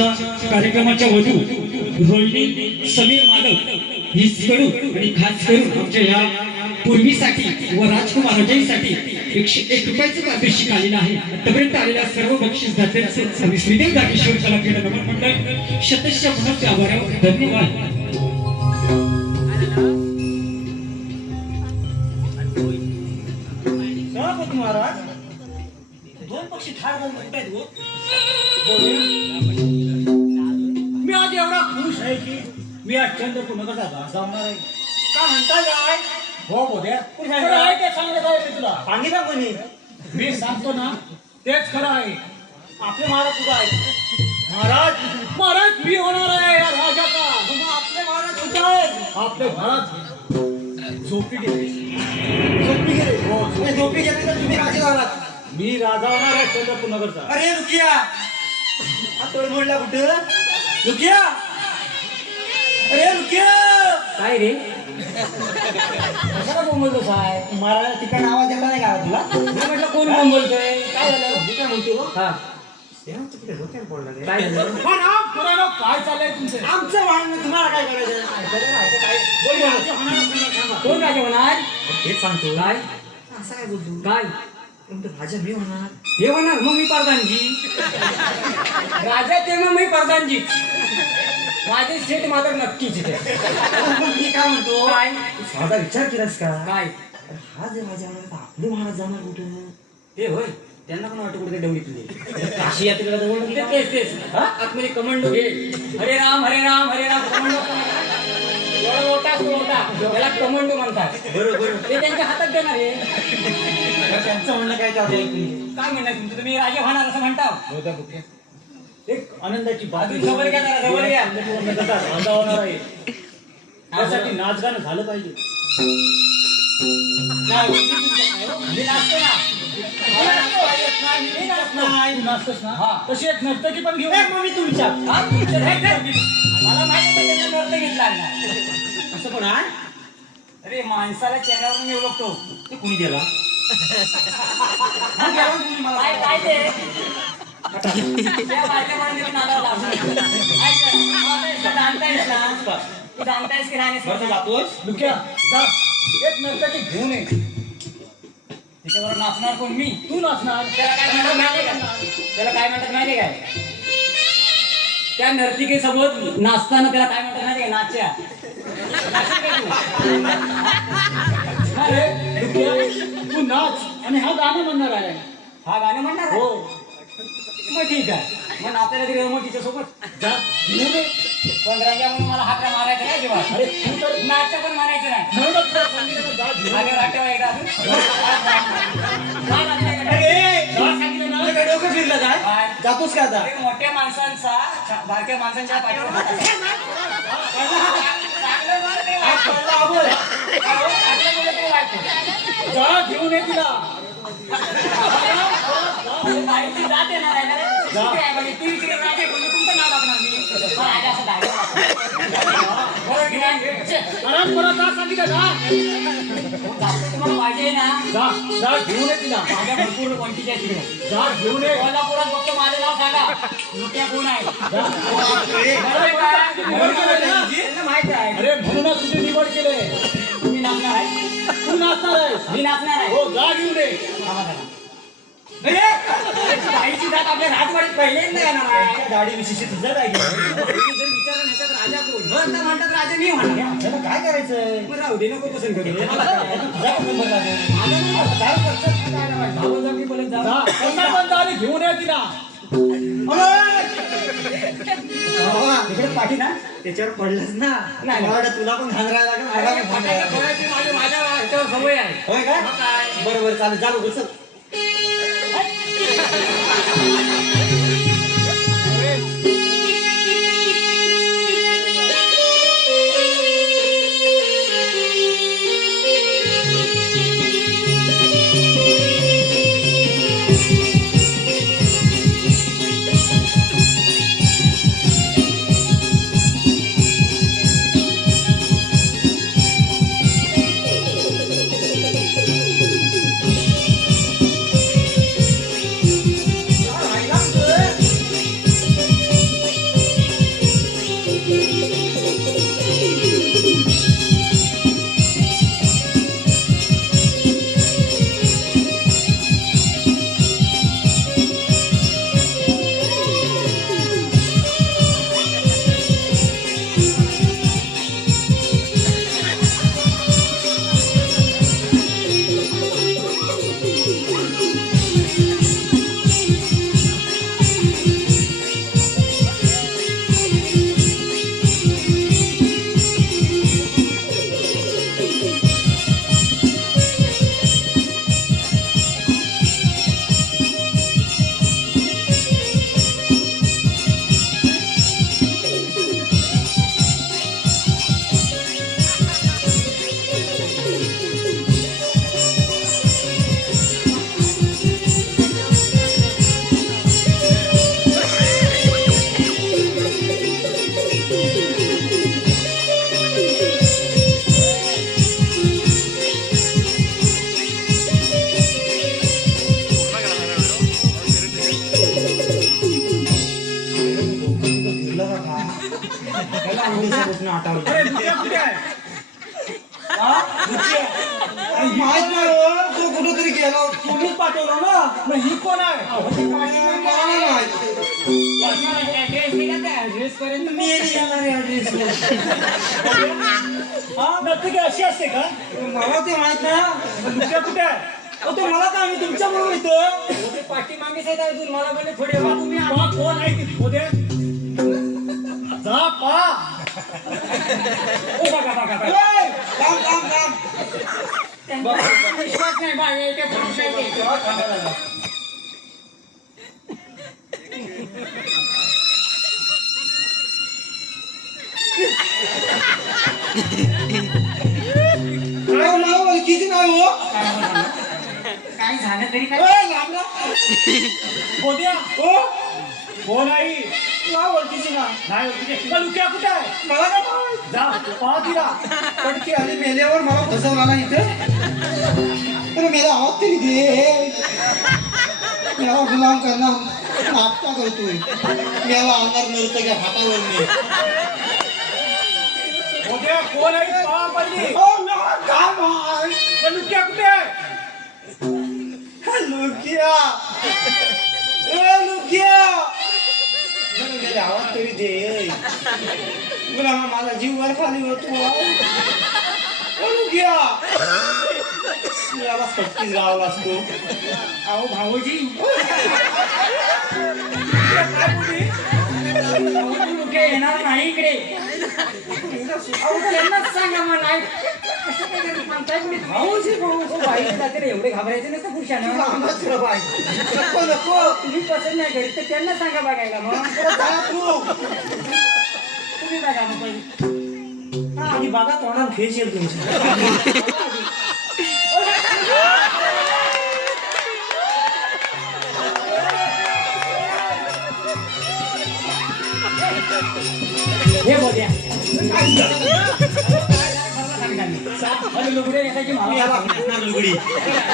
अच्छा कार्यक्रमाच्या वधू रोहिणी समीर मालक ही कडू आणि खास करून आमच्या या पूर्वीसाठी व राजकुमार अजयसाठी 101 रुपयाचं पारितोषिक आलेलं आहे. आतापर्यंत आलेल्या सर्व बक्षीस दात्यांचे आम्ही श्रीदेव जागेश्वर कला क्रीडा नमन मंडळ शतशः मनोचे आभार. धन्यवाद. गणपती महाराज दोन पक्षी ठार झाले म्हणतायत हो. मी आज एवढा खुश आहे की मी आज चंद्रपूर नगरचा राजा होणार आहे. का म्हणताय काय हो बोध्या कुठे आहे? खरं आहे ते सांगत आहे मी तुला. सांगितलं कोणी मी सांगतो ना तेच खरं आहे. आपले महाराज कुठं आहेत महाराज महाराज मी होणार आहे या राजाचा. मग आपले महाराज कुठे आहेत आपले महाराज झोपी गेले. झोपी गेले झोपी गेले तर तुम्ही राजे झालात. मी राजा होणार आहे चंद्रपूर नगरचा. अरे रुकिया हा तोड मोडला कुठं रुकिया अरे रुकिया काय रे कशाला बोंबलतो साहेब? महाराज ठिकाण आवाज येणार नाही का तुला मी म्हटलं कोण बोंबलतोय? काय झालं? मी काय म्हणतो हा तिकडे डोक्यात पडला रे. काय झालं? पण पुराणं काय चाललंय तुमचे? आमचं वाहन तुम्हाला काय करायचं कोण राजा होणार? हेच सांगतो काय असं काय बोलतो काय राजा मी होणार हे होणार मग मी प्रधानजी. राजा ते मग मी प्रधानजी. माझे सेट मात्र नक्कीच इथे. मी काय म्हणतो काय साधा विचार केलास का काय हा जे राजा होणार तर आपले महाराज जाणार कुठं ते होय त्यांना पण वाटतं कुठे डवळीतले काशी यात्रेला जवळ तेच आतमध्ये कमांडो घे. हरे राम कमांडो. एवढा मोठा लोटा त्याला कमांडो म्हणतात. बरोबर ते त्यांच्या हातात देणार आहे. त्यांचं म्हणणं काय चालू आहे काय म्हणणार तुमचं? तुम्ही राजे होणार असं म्हणता. एक आनंदाची बातमी. अजून जवळ घ्या जरा, जवळ घ्या. चंद्रपूर नगरचा राजा होणार आहे. त्यासाठी नाचगाणं झालं पाहिजे. मी नाचतो ना. मला नाचता येत नाही, मी नाचतो. तू नाचतोस ना हा. तशी एक नर्तकी पण घेऊ. मग मी तुमच्या हा, तुमचं हे काय? मला माहिती आहे त्यांना नर्तक घेतला ना. असं पण आहे अरे माणसाला चेहऱ्यावरून मी ओळखतो. ते कुणी दिला काय काय ते? त्या बारक्या मुलांनी नादाला लावलं. ऐक ना, तू जाणतायस ना? तू जाणतायस की नाही? बरं जातोस लुक्या जा एक नर्तकी घेऊन ये. त्याच्यावर नाचणार कोण? मी. तू नाचणार. त्याला काय म्हणतात माहिती आहे का? त्याला काय म्हणतात माहिती आहे काय? त्या नर्तिकेसोबत नाचताना त्याला काय म्हणतात माहिती आहे का? नाच्या. नाचशील का तू? अरे लुक्या तू नाच आणि हा गाणं म्हणणार आहे. हा गाणं म्हणणार आहे? हो मग ठीक आहे. मग नाचायला तरी मग तिच्यासोबत जा घेऊन ये. पण रंग्या म्हणून मला हाकरा मारायचं नाही जेव्हा. अरे तू तर नाट्य पण मारायचं नाही. म्हणूनच तुला सांगितलं जा घेऊन ये. मागे राट्यावर एकदा अजून. काय नाचताय का? जा सांगितलं ना. तुला काय डोकं फिरलं काय काय? जातोस का आता अरे मोठ्या माणसांचा बारक्या माणसांच्या पाठीवर हात असतो. चांगलं बोल ते वाईट. पडला आबोल. अहो, चांगलं बोललं ते वाईट. जा घेऊन ये तिला. बाईची जात येणार आहे ना रे. शिकली आहे म्हणजे ती विचारेल राजे कोण, तुमचं नाव टाकणार मी. हा, राजा असं dialogue लागतो. बरोबर की नाही? छे, आराम करा जा सांगितलं जा. जास्त तुम्हाला पाहिजे ना. जा जा घेऊन ये तिला. माझ्या भरपूर क्वांटिटी आहे तिकडे. जा घेऊन ये. कोल्हापुरात फक्त माझं नाव सांगा. लुट्या कोण आहे? जा. बरोबर का? त्यांना माहित आहे. अरे म्हणूनच तुझी निवड केले. तुम्ही नाचणार आहे? तू नाचणार आहेस. मी नाचणार आहे. हो जा घेऊन ये. थांबा जरा. बाईची जात आपल्या राजवाडीत पहिल्यांदा येणार आहे. गाडी विशेष तुझं काय घेऊन? जर विचारलं नाही तर राजा कोण? तर म्हणतात राजा मी होणार. आपल्याला काय करायचंय मग राहू दे, नको पसंत करू. तुझा पण नंबर लागेल. भावजामी बोलत जा. जा कसा पण जा आणि घेऊन ये तिला. इकडे पाठी ना त्याच्यावर पडलंच ना नाही. मला वाटलं तुला पण घालरायला लागेल मला अरे, पण फटाके घालरायला लागेल. फोडायची माझ्या ह्याच्यावर सवय आहे. होय काय मग काय? बरोबर चालेल जा बघू चल फाटावर अरे दुसऱ्या कुठे आहे माहित नाही हो, तो कुठेतरी गेला. तुम्हीच पाठवलं ना मग ही कोण आहे मला नाही माहित. ऍड्रेस पर्यंत मी येणार ऍड्रेस हा नक्की अशी असते का मला ते माहित नाही. दुसऱ्या कुठे आहे तो मला काय मी तुमच्या बरोबर इथं. ते पाठी मागे साहेब अजून मला बोलले थोडे बा तुम्ही पहा कोण आहे ती होते जा पा ओ बघा बघा बघा ए, थांब थांब थांब. त्यांचा विश्वास नाही बा हे ते पुरुष आहे ते. अहो, मला ओळखीची नाही हो. काय झालं तरी काय ए, लांबला. होत्या हो, कोण आई मला ओळखीची नाही. नाही ओळखीची. मग लुक्या कुठे आहे मला काय माहित. जा पहा तिला पण ती आली मेल्यावर मला फसवला ना इथे. तर मेरा आवाज तरी दे. मेला गुलाम करणार नाटका करतोय. मेला आणणार नर्तक्या फाटावर मी. होत्या कोण आहे पहा पहिली काय माहित. मग लुक्या कुठे आहे लुकिया, ए लुकिया, मला मेला आवाज तरी दे. मला माझा जीव वर खाली होतो. ए लुकिया, मला सत्तीस गावाला असतो. अहो भाऊजी भाऊजी लोक येणार नाही इकडे अहो त्यांनाच सांगा मग नाही असं काय करत म्हणताय तुम्ही भाऊजी भाऊ बाई जाते एवढे घाबरायचे नसतं पुरुषानं आम्हाच रे बाई. नको नको. तुम्ही पसंत नाही करीत तर त्यांना सांगा बघायला मग जा तू. तुम्ही बघा मग पहिले. हा, आणि बघा तोंडात फेस येईल तुमची. हे बोलया आणि लुगडे नेसायची मी याला मला फेसणार लुगडी.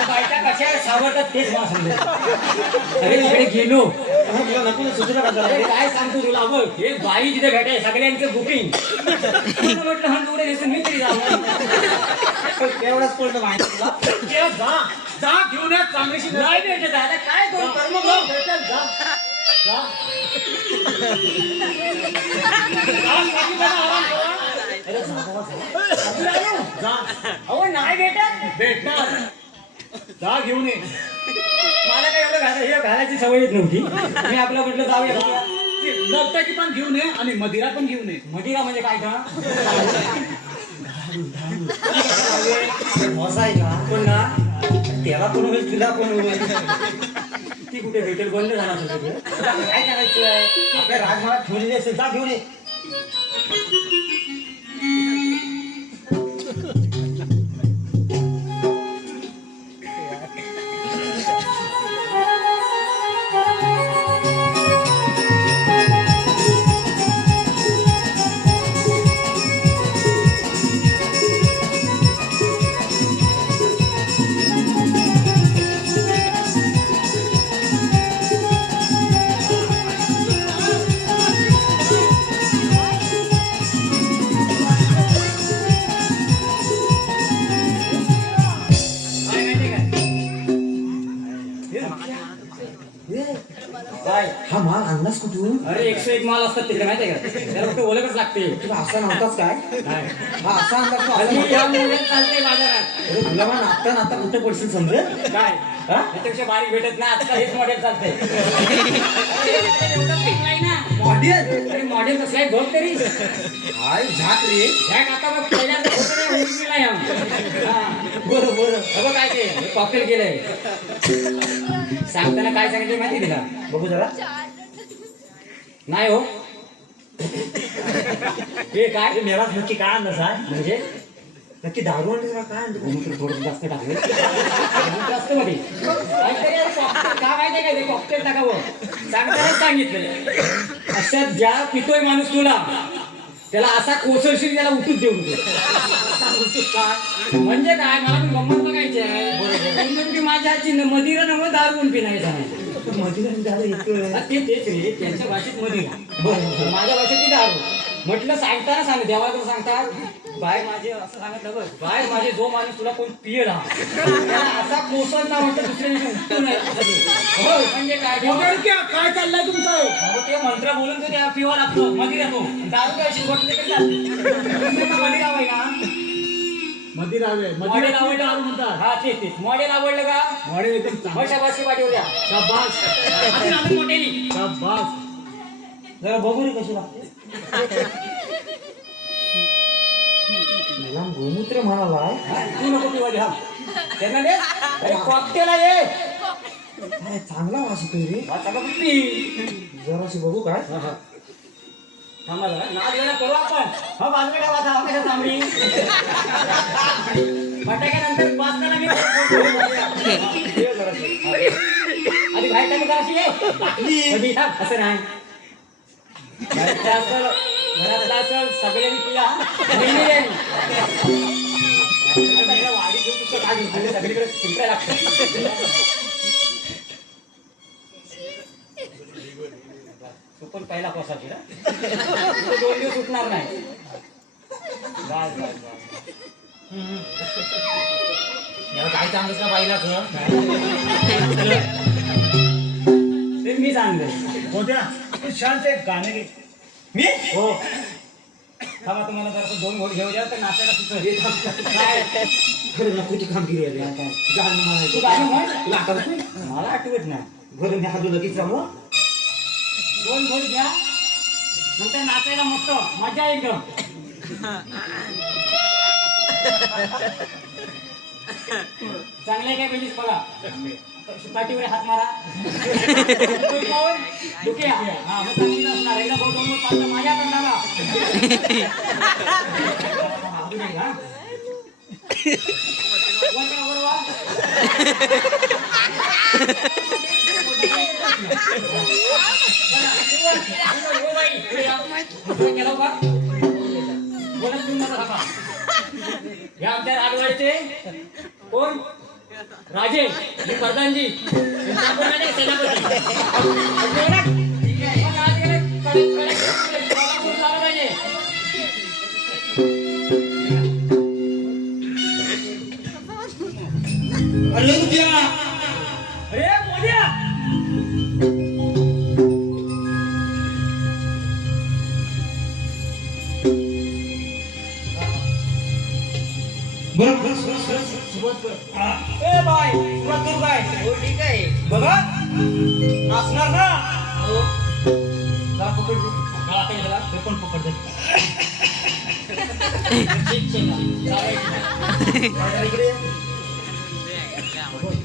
बायका कशा सावरतात तेच मला समजेल अरे तिकडे गेलो तुला नको ना सुचलं का अरे जरा? काय सांगतो तुला बघ हे बाई जिथे भेटाय सगळ्यांचं बुकिंग म्हटलं हा लुगडे नेसून मी तरी जाऊ तेवढाच पडलं माहिती तुला. लुक्या, जा जा घेऊन या चांगलीशी नाही भेटत आता काय करू कर्म जा, करू? भेटेल, जा जा जा, सांगितलं ना, आराम करा. जा अहो नाही भेटत भेटणार जा घेऊन ये मला काय एवढं हे घालायची सवय येत नव्हती मी आपलं म्हटलं जाऊया बघूया. नर्तकी पण घेऊन ये आणि मदिरा पण घेऊन ये मदिरा म्हणजे काय का आहे का? कोण ना त्याला पण होईल तुला पण होईल. ती कुठे भेटेल बंद झाला असेल तिथे. आता काय करायचं आपल्या राजमहाराज ठेवलेली असेल जा घेऊन ये. काय माहिती काय हा माल आणलास कुठून? अरे 101 माल असतात तिकडे माहितीये का त्याला फक्त ओळखच लागते तुला असा नव्हताच काय? काय? हा असा आणलास तू हल्ली असा या नव्हता? मुलात चालते बाजारात अरे तुला मग नाचता नाचता कुठे पडशील समजेल. काय हा? त्याच्यापेक्षा बारीक भेटत ना आजकाल हेच मॉडेल चालतंय अरे मॉडेल कसं आहे बघ तरी हाय झाक रे. ह्या काका मग पहिल्यांदा फोटो नाही ओरिजिनल आहे हा. बरं बरं. बघ काय ते कॉकटेल केलंय सांगताना काय सांगितलं माहिती तिला बघू जरा. नाही हो हे काय अरे मेला नक्की काय आणलं आहे? म्हणजे नक्की दारू आणली का काय आणलं? गोमूत्र थोडं जास्त टाकलं जास्त मध्ये काहीतरी अरे cocktail, काय माहितीये का ते कॉकटेल टाकावं सांगताना सांगितलं अशा ज्या पितोय माणूस तुला त्याला असा कोसळशील त्याला उठून देऊ नको काय म्हणजे काय मला पण गंमत बघायची आहे म्हणजे माझ्या हातची मदिरा नव्हे दारू पिणायचा नाही तू मधील दारू येतोय. तेच रे त्यांच्या भाषेत मदिरा माझ्या भाषेत ती दारू म्हटलं सांगताना सांग देवाला सांगतात बाय माझे असं सांगितलं बघ बाय माझे जो माणूस तुला कोण पियला असा कोसळ ना म्हटलं दुसऱ्या दिवशी उठतो नाही हो म्हणजे काय काय चाललंय तुमचं अहो, ते मंत्र बोलून तो त्या पिवा लागतो मध्ये राहतो दारू काय शिकवत मध्ये राहावं ना मधीर हवे मॉडेल आवडलं म्हणतात हा तेच मॉडेल आवडलं का मॉडेल एकदम चांगलं. शाबासकी पाठवू द्या शाबास अजून अजून मोठेली शाबास जरा बघू रे कशी लागते मला गोमूत्र म्हणाला तू नको पिवा द्या त्यांना दे अरे कॉकटेल आहे अरे चांगला वास येतोय रे सगळं पी जराशी बघू काय थांबा जरा नाच गाणं करू आपण हा बाजूला ठेवा आता कशा तांबडी फटाक्यानंतर वाजताना मी आधी बाहेर टाकी करायची कधी थांब असं नाही घरातलं असेल घरातलं असेल सगळ्यांनी पिया वाडी घेऊन पुस्तक काढून म्हणजे सगळीकडे फिरकायला लागतं तो पण पहिला पोसाची ना 2 दिवस उठणार नाही बस बस बस याला काय चांगलंच ना पाहिला ते मी चांगलं कोणत्या तू शांत एक गाणं घे मी हो थांबा तुम्हाला जरा 2 घोट घेऊ द्या तर नाचायला सुचत काय खरं नकोची कामगिरी आहे रे. गाणं म्हणायचं. तू गाणं म्हण तुला आठवत नाही? मला आठवत नाही बरं मी हात लगेच जमलो 2 घोट घ्या नंतर नाचायला मस्त मजा एकदम चांगले काय पाहिजे बघा पाठीवर हात मारा दुखिया हा मग चांगली नसणार एकदा बोट पाच माझ्या तोंडाला या आमच्या राजवाडीचे कोण राजे मी प्रधानजी अरे मोद्या ए बाय सुरुवात करू काय हो ठीक आहे बघा नाचणार ना हो जा पकड दे. हा, आता गेला ते पण पकड दे. ठीक आहे ना. चालेल. इकडे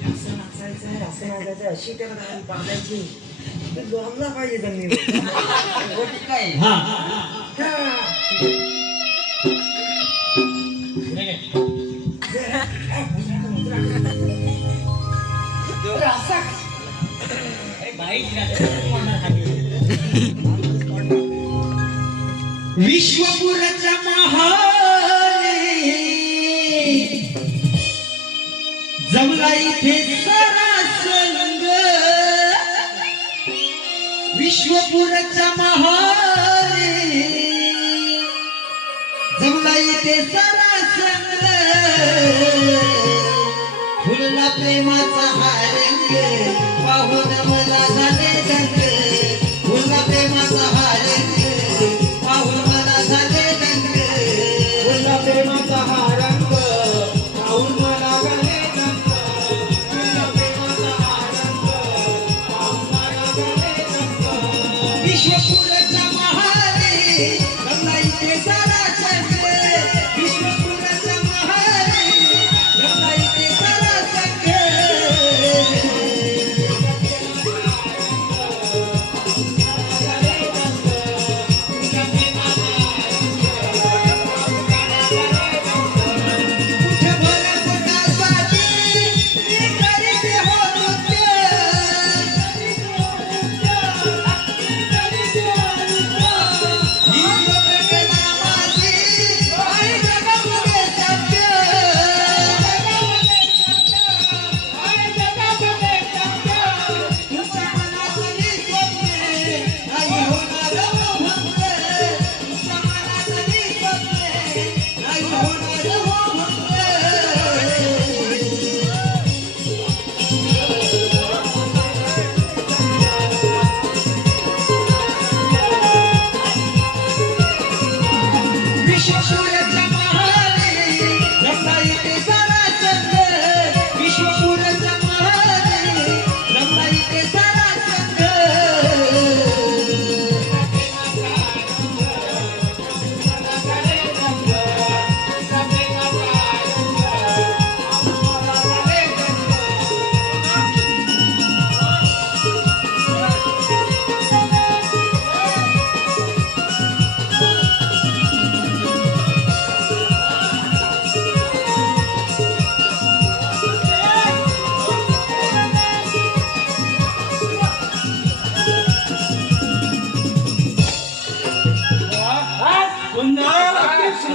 असं नाचायचं अशी त्याला बांधायची ते जमला पाहिजे त्यांनी हो ठीक आहे पुढे घे. अरे बाई म्हणणार खाली. विश्वपुराच्या महाले जमला इथे सारा संग विश्वपुराच्या महाले जमला इथे सारा संग फुलला प्रेमाचा हारंग पाहून मला झाले रंग फुलला प्रेमाचा हारंग पाहून मला झाले रंग फुलला प्रेमाचा हारंग पाहून मला झाले रंग फुलला प्रेमाचा हारंग पाहून मला झाले रंग विश्वपुराच्या महाले गंगा इथे सारा संग विश्वपुराच्या महाले गंगा इथे सारा संग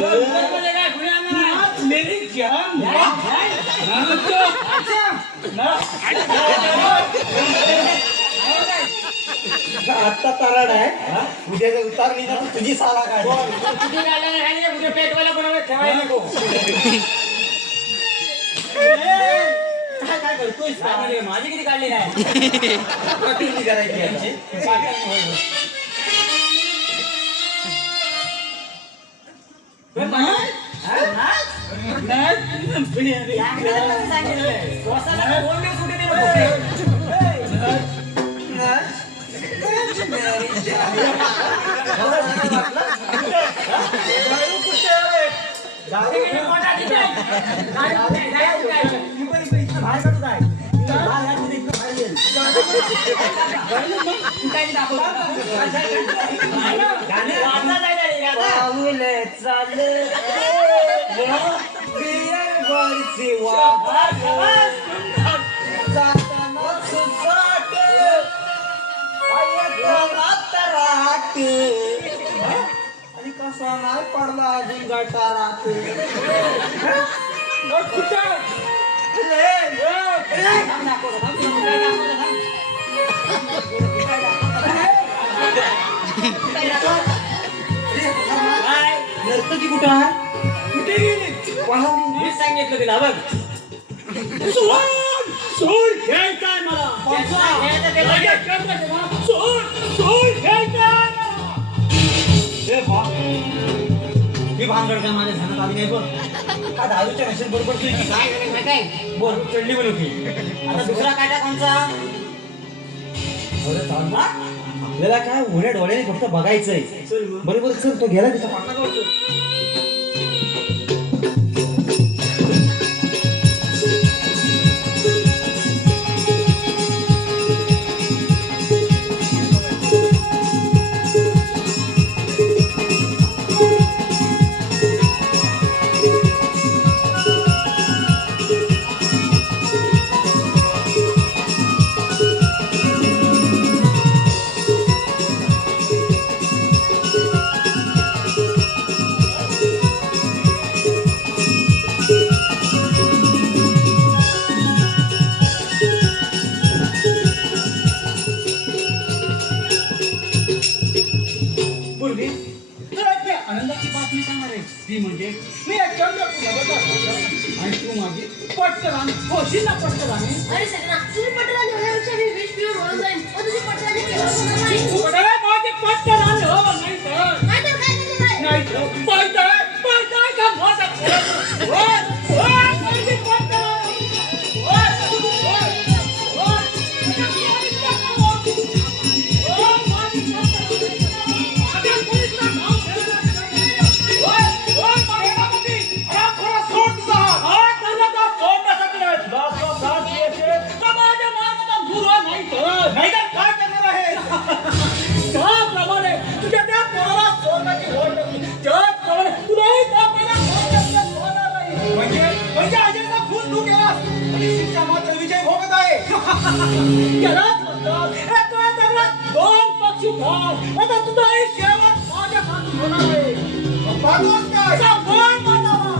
घरमध्ये काय कुणी आणलं नाही? नाच मेरी जान आता तराड आहे उद्याचा उतार निघा तुझी साला काय किती काढलं नाही आणि उद्या पेटवायला कोणाला ठेवायला नको. काय करतोय काय म्हणजे माझी किती काढली नाही? कटिंग करायची याची. सांगितलंय. स्वसाला दोन दिवस कुठे दिलं? आणि कसा नाही पडला अजून गटारात नर्तकी कुठं आहे कुठे गेली मीच सांगितलं तिला बघ. सोड घ्यायचाय मला सोड घ्यायचाय मी भानगड काय माझ्या ध्यानात आली नाही बघ. का दारूच्या नशेत बरोबर तुझी काय काय बोल चढली पण होती. आता दुसरा काटा कोणचा? बरं चाल ना. आपल्याला काय उघड्या डोळ्याने फक्त बघायचंय बरोबर. चल तो गेला तिचा पाठला करतो. पूर्वी तुला एक आनंदाची बातमी सांगणार आहे ती म्हणजे मी एक चंद्रपूर आणि तू माझी पटकन होशील ना पटकन अरे सगळा तुम्ही पटराने होण्यापेक्षा मी विष पिऊन मरून जाईन पण तुझी पटराने केव्हा होणार नाही माझे पटकन हो नाही तर नाहीतर काय करणार आहे? नाही तर पळताय का माझा ओय ओय माझी पटकन ओय ओय ओय म्हणजे अजयचा खून तू केलास आणि शिक्षा मात्र विजय भोगत आहे. केलाच म्हणतात हे काय दगडात दोन पक्षी खात आता तुझाही शेवट माझ्या हातून होणार आहे पाहतोस काय? सांभाळ मातावा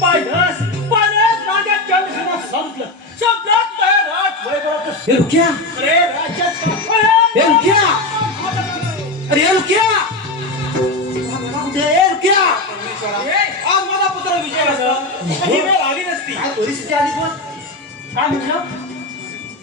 पायधस पायधस राजा चंद्रसेना संपलं संपलं तर राज वैभवाचं हे रुक्या अरे राज्यात हे रुक्या अरे हे रुक्या हे रुक्या आज माझा पुत्र विजय असता ही वेळ आली नसती. काय परिस्थिती आली पण काय म्हटलं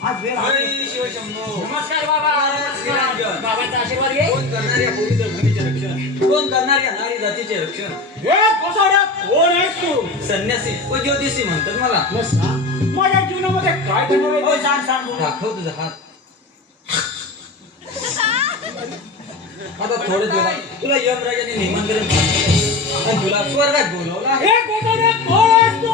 आज वेळ आली. नमस्कार बाबा. नमस्कार. बाबांचा आशीर्वाद घे. कोण करणार या पवित्र भूमीचे रक्षण कोण करणार या नारी जातीचे रक्षण हे कोसाड्या कोण आहेस तू संन्यासी व ज्योतिषी म्हणतात मला बस ना माझ्या जीवनामध्ये काय घडवलंय हो, ते सांग सांग बोल. दाखव तुझा हात आता थोडं तुला यमराजाने निमंत्रण आणि तुला स्वर्गात बोलवलं आहे. हे कोसाड्या कोण तू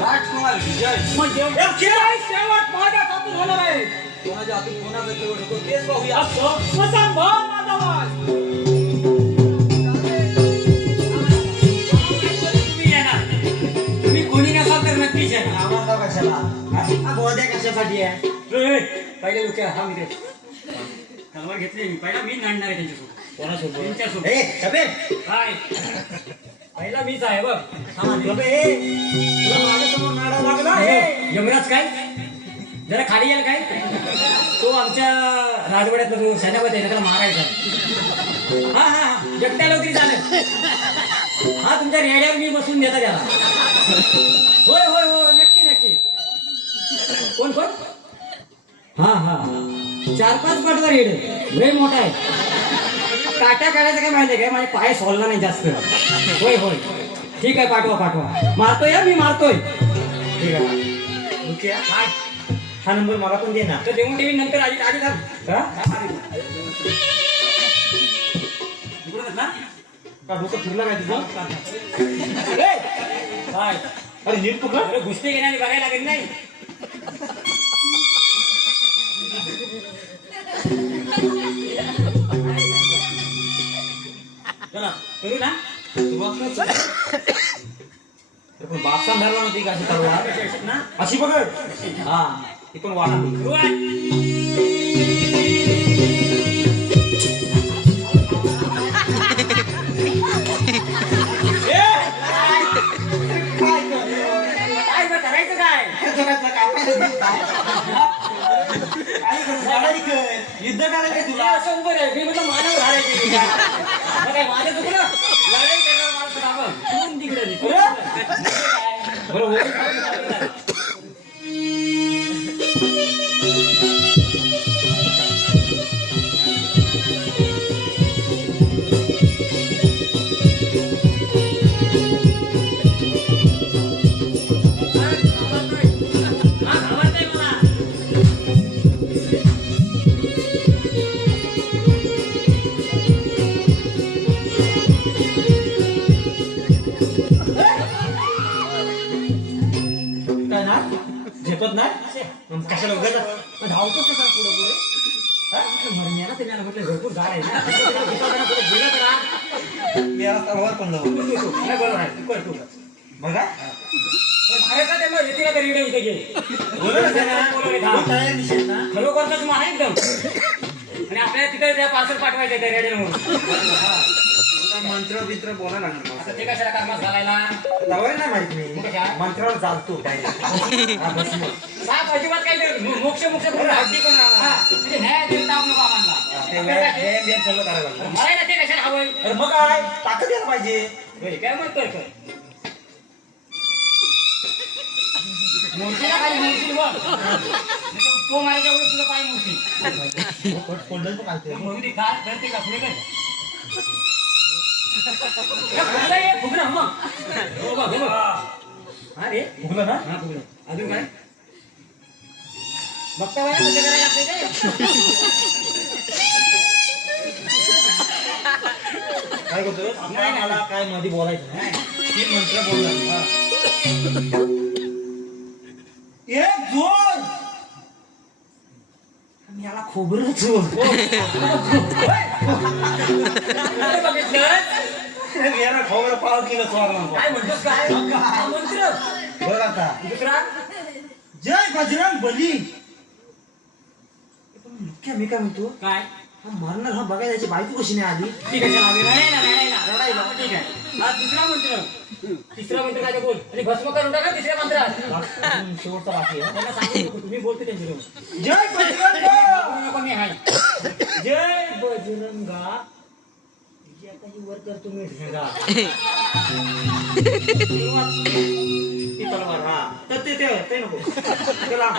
राजकुमार विजय मग काय शेवट माझ्या हातून होणार आहे कोणाच्या हातून कोणाचा केवळ होतो तेच पाहूया असं मग सांभाळ माझा आवाज तुम्ही येणार तुम्ही कोणी नसाल तर नक्कीच येणार आवाज कशाला हा बोध्या कशासाठी आहे ए, पहिले लोक हा मी तलवार घेतली मी पहिला मी नांदणार आहे त्यांच्यासोबत कोणासोबत त्यांच्यासोबत ए शबे काय पहिला मीच आहे बघ शबे तुला माझ्यासमोर नाडा लागला यमराज काय जरा खाली याल काय तो आमच्या राजवाड्यातला जो सेनापती आहे त्याला मारायचा हा हा एकट्याला तरी चालेल हा तुमच्या रेड्यावर मी बसून देता त्याला होय होय होय नक्की नक्की कोण कोण हा हा 4-5 पाठवा रेड लय मोठा आहे काट्या काढायचं काय माहिती आहे काय माझे पाय सोलला नाही जास्त होय होय ठीक आहे पाठवा पाठवा मारतोय मी मारतोय ठीक आहे मुखिया काय हा नंबर मला पण दे ना तर देऊन ठेवी नंतर आधी आधी थांब का डोकं फिरलं काय तुझं काय अरे नीट पकड अरे घुसते घेण्याने बघायला लागेल नाही चला करू ना पण बाप सांभाळला नव्हती का अशी तलवार ना अशी पकड हा ती पण वाढा सुरुवात काय बरं करायचं काय युद्ध करायचं तुला असं उभं रे मी म्हटलं मानव घालायचे काय माझं चुकलं लढाई करणार माणसं आपण कोण तिकडे बरोबर हा घाबरतंय मला काय ना झेपत नाही मग कशाला उगाच धावतोच कसा पुढे पुढे मरण्याला त्याला म्हटलं भरपूर झाड आहे ना पुढे गेलं तर राहा. मेरा तलवार पण लावून नाही बरोबर आहे तू कर तू कर. बघा मारायचा त्यांना येते का तरी इथे घे तयार दिसेल ना खरोखरच मग आहे एकदम आणि आपल्याला तिथे त्या पार्सल पाठवायचं त्या रेडिओ म्हणून मंत्र बित्र बोलायला लागणार आता ते कशाला कामात घालायला लावायला नाही माहित मग नाही कशा? मंत्रावर चालतो काय हा बस मग साप अजिबात काही मोक्ष मोक्ष करून हड्डी पण राहणार. म्हणजे न्याय देऊन टाकू नको आम्हाला ते व्यायाम बियाम सगळं करायला लागलं मला ना ते कशाला हवंय अरे मग काय ताकद यायला पाहिजे होय, काय म्हणतोय काय मूर्तीला खाली मूर्ती बघ तो माझ्या एवढं तुझं पाय मूर्ती कोंडल पण घालते मूर्ती काय करते का पुढे काय फुगलं हे, फुगलं मग हो बघ हो बघ हा रे फुगलं ना हा फुगलं अजून काय बघता बाय कसं करायला लागते ते काय करतोय आता मला काय मध्ये बोलायचं नाही तीन मंत्र बोलला एक जोर आणि याला खोबरं जोर बघितलं याला खोबरं पाव किलो चोरला काय म्हणतोस काय हा मंत्र बघ आता दुसरा जय बजरंग बली मुख्य मी काय म्हणतो काय हा मारणार हा बघायला त्याची बायको कशी नाही आली ठीक आहे चला रडायला रडायला ठीक आहे हा दुसरा मंत्र तिसरा मंत्र काय ते बोल आणि भस्म करून टाका तिसऱ्या मंत्रात शेवटचा बाकी आहे त्यांना सांगू नको तुम्ही बोलते त्यांच्याजवळ जय बजरंग बोलू नको मी आहे जय बजरंगा जी आता ही वर करतो मी ढेगा ती तलवार हा तर ते नको ते लांब.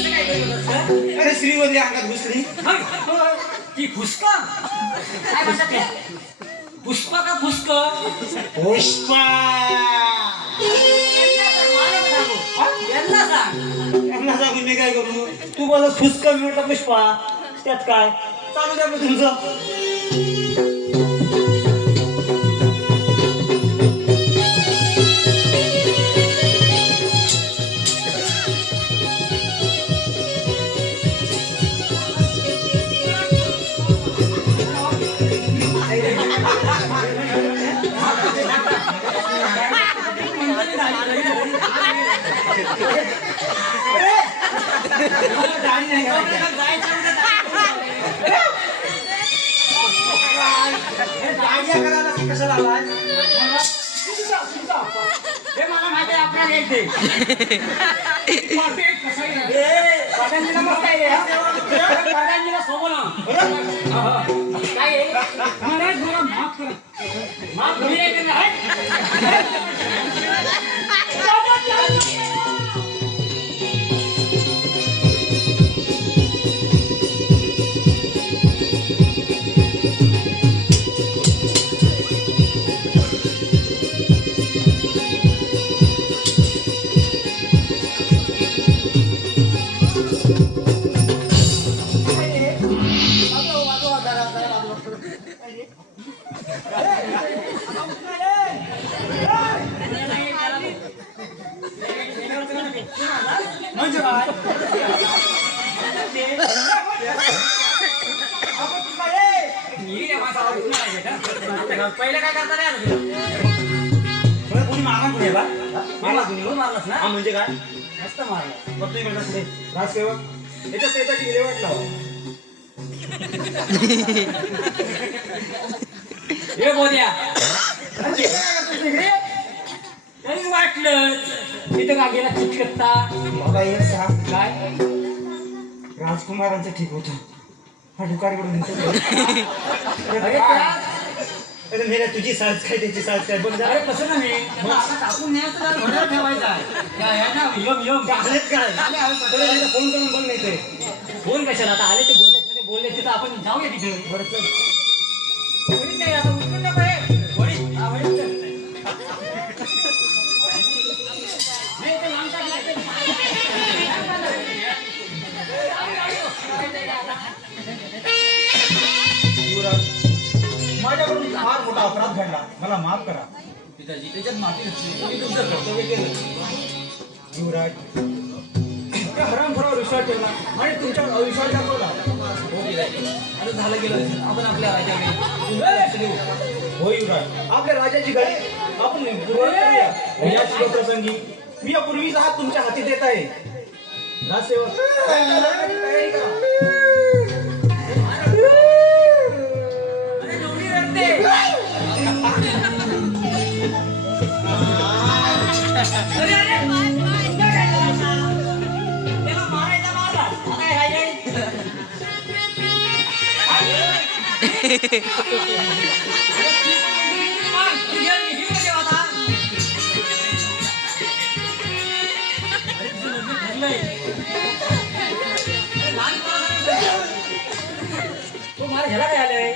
अरे श्रीवल्ली अंगात घुसली. ती फुसका काय म्हणतात ते? पुष्पा का फुसक पुष्पा यांना सांग. यांना सांगून मी काय करू? तू मला फुसका मी म्हटलं पुष्पा, त्यात काय? चालू द्या मग तुमचं. कशाला आलाय? हे मला माहिती आहे आपल्याला यायचे. पाट्यांजीला मग काय रे? पाट्यांजीला सोबत काय आहे? महाराज मला माफ करा. माफ करू नये का नाही? म्हणजे काय? पहिलं काय करता नाही आलं तुला? बरं, कोणी मारला कुणी बा? मारला तुम्ही हो, मारलास ना? हा म्हणजे काय? मस्त मारला. मग तुम्ही म्हणता पुढे राजसेवक याच्यात त्याची विल्हेवाट लावा. हे बोद्या तरी वाटलं तिथं का गेला चिटकत्ता मला एक सांग, काय राजकुमारांचं ठीक होतं. हा ढुकारीकडून अरे त्या- अरे मेरा तुझी साज काय त्याची साज काय बघ अरे कसं नाही मग आता टाकून न्यायचं जरा घड्याळ ठेवायचा आहे. या- या ना, यम यम आलेत काय? अरे फोन करून बघ नाही ते. फोन कशाला आता आले ते बोलले तिथं आपण जाऊया तिथे बरं चल. वडील नाही आता उचलून नको हे. वडील हा वडील चल. नाही, ते लांब टाकलं. युवराज, माझ्याकडून फार मोठा अपराध घडला, मला माफ करा. त्याच्यात माफी मी तुमचं कर्तव्य केलं. युवराज, त्या हरामखोरावर विश्वास ठेवला आणि तुमच्यावर अविश्वास दाखवला. आता झालं गेलं आपण आपल्या राजाकडे हो युवराज, आपल्या राजाची गाडी आपण पूर्ववत करूया. आणि या शुभप्रसंगी मी या पूर्वीचा हात तुमच्या हाती देत आहे. राजसेवक, तयारी करा. अरे एवढी रडते. अरे अरे त्याला मारायचा मारला. काय हाय हाय. मार, तू घे, मी घेऊन ये आता. अरे तुझं लग्न ठरलंय. अरे लहान पोराला तू मला ह्याला काय आलंय?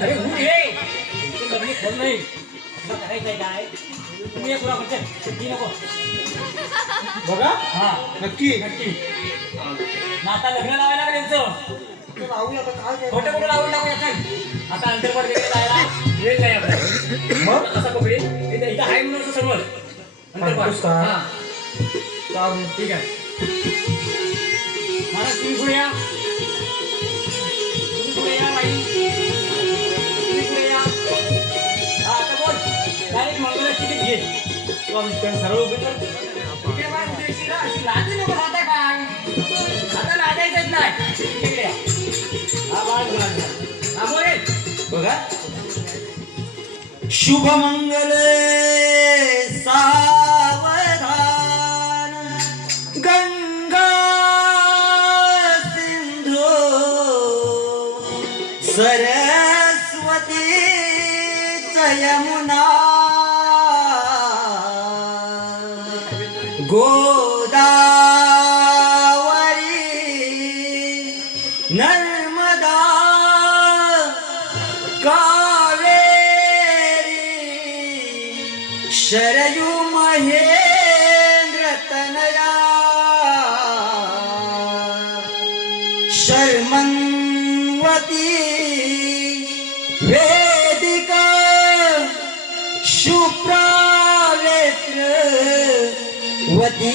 अरे उठ ये. तुझं लग्न ठरलंय. तुला करायचंय काय? तुम्ही एक पुरा ती नको. बघा, हा नक्की नक्की. मग आता लग्न लावायला लागेल यांचं. लावूया आता काय काय. खोटं कुठं लावून टाकूया चल. आता अंतरपट वगैरे जायला वेळ नाही आपल्याला. मग असा पकडे इथं आहे म्हणून असं समज. अंतरपट का? हा चालेल. ठीक आहे. मला तुम्ही पुढे या. तुम्ही पुढे या बाई. तुम्ही सरळ उभे कर. इकडे बाय उद्देशीला अशी लादी नको आता काय आता लादायचंच नाही इकडे या. हा बाळ बोला हा बोले बघा शुभमंगल सावधान गंगा सिंधू सरस्वती यमुना गोदावरी नर्मदा कावेरी शरयू महेंद्र तनया शर्मन्वती वेदिका शुभ्रावेत्र वती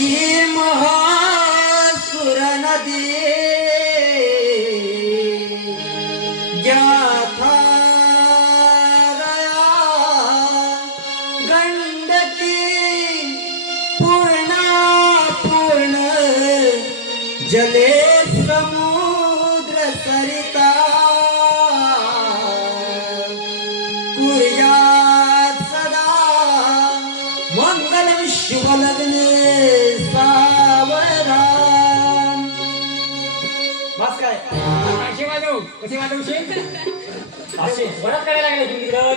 महासुर नदी गंडकी पूर्णा पूर्ण जले समुद्र सरिता कुर्यात् सदा मंगलम शुभ लग्ने सावधान. बस काय कशी वाजव कशी वाजवशील असे बरंच करायला लागले तुम्ही इकडं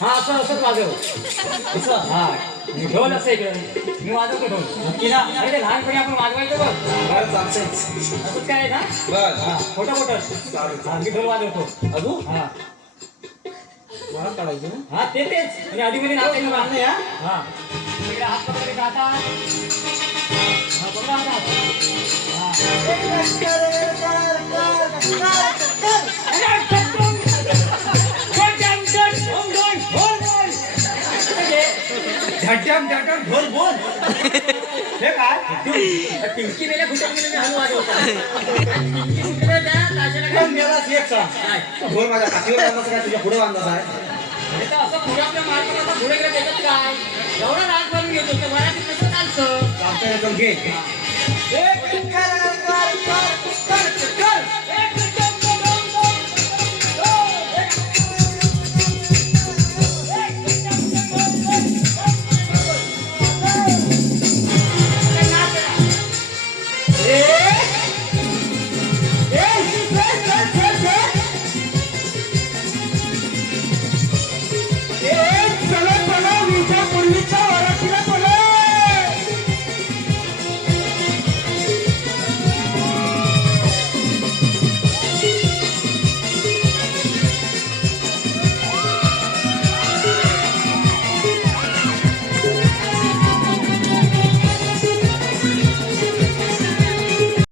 हा असं असंच वाजव असं हा ढोल असं इकडं मी वाजवतो ढोल नक्की ना? अरे ते लहानपणी आपण वाजवायचो बघ बरं चालतंय. असंच काय ना बरं हा खोटं खोटं हा मी ढोल वाजवतो अजून हा मला काढायचं ना? हा तेच आणि आधी मध्ये नाचायचं बघ. नाही हा? हा इकडे हात पकडले का आता हा बघा झटम झटम ढोल बोल. हे काय टिंकी मेल्या कुठे गेले मी हलू वाजवता टिंकी कुठे त्या ताशाला काय मेलाच एक सांग. ढोल माझ्या पाठीवर बांधायचा काय तुझ्या पुढे बांधायचा आहे? अरे तर असं पुढे आपल्या मार्गाला आता पुढे गेलं त्याच्यात काय एवढं राग भरून घेतो तर मराठीत कसं चालतं चालतंय तर घे. एक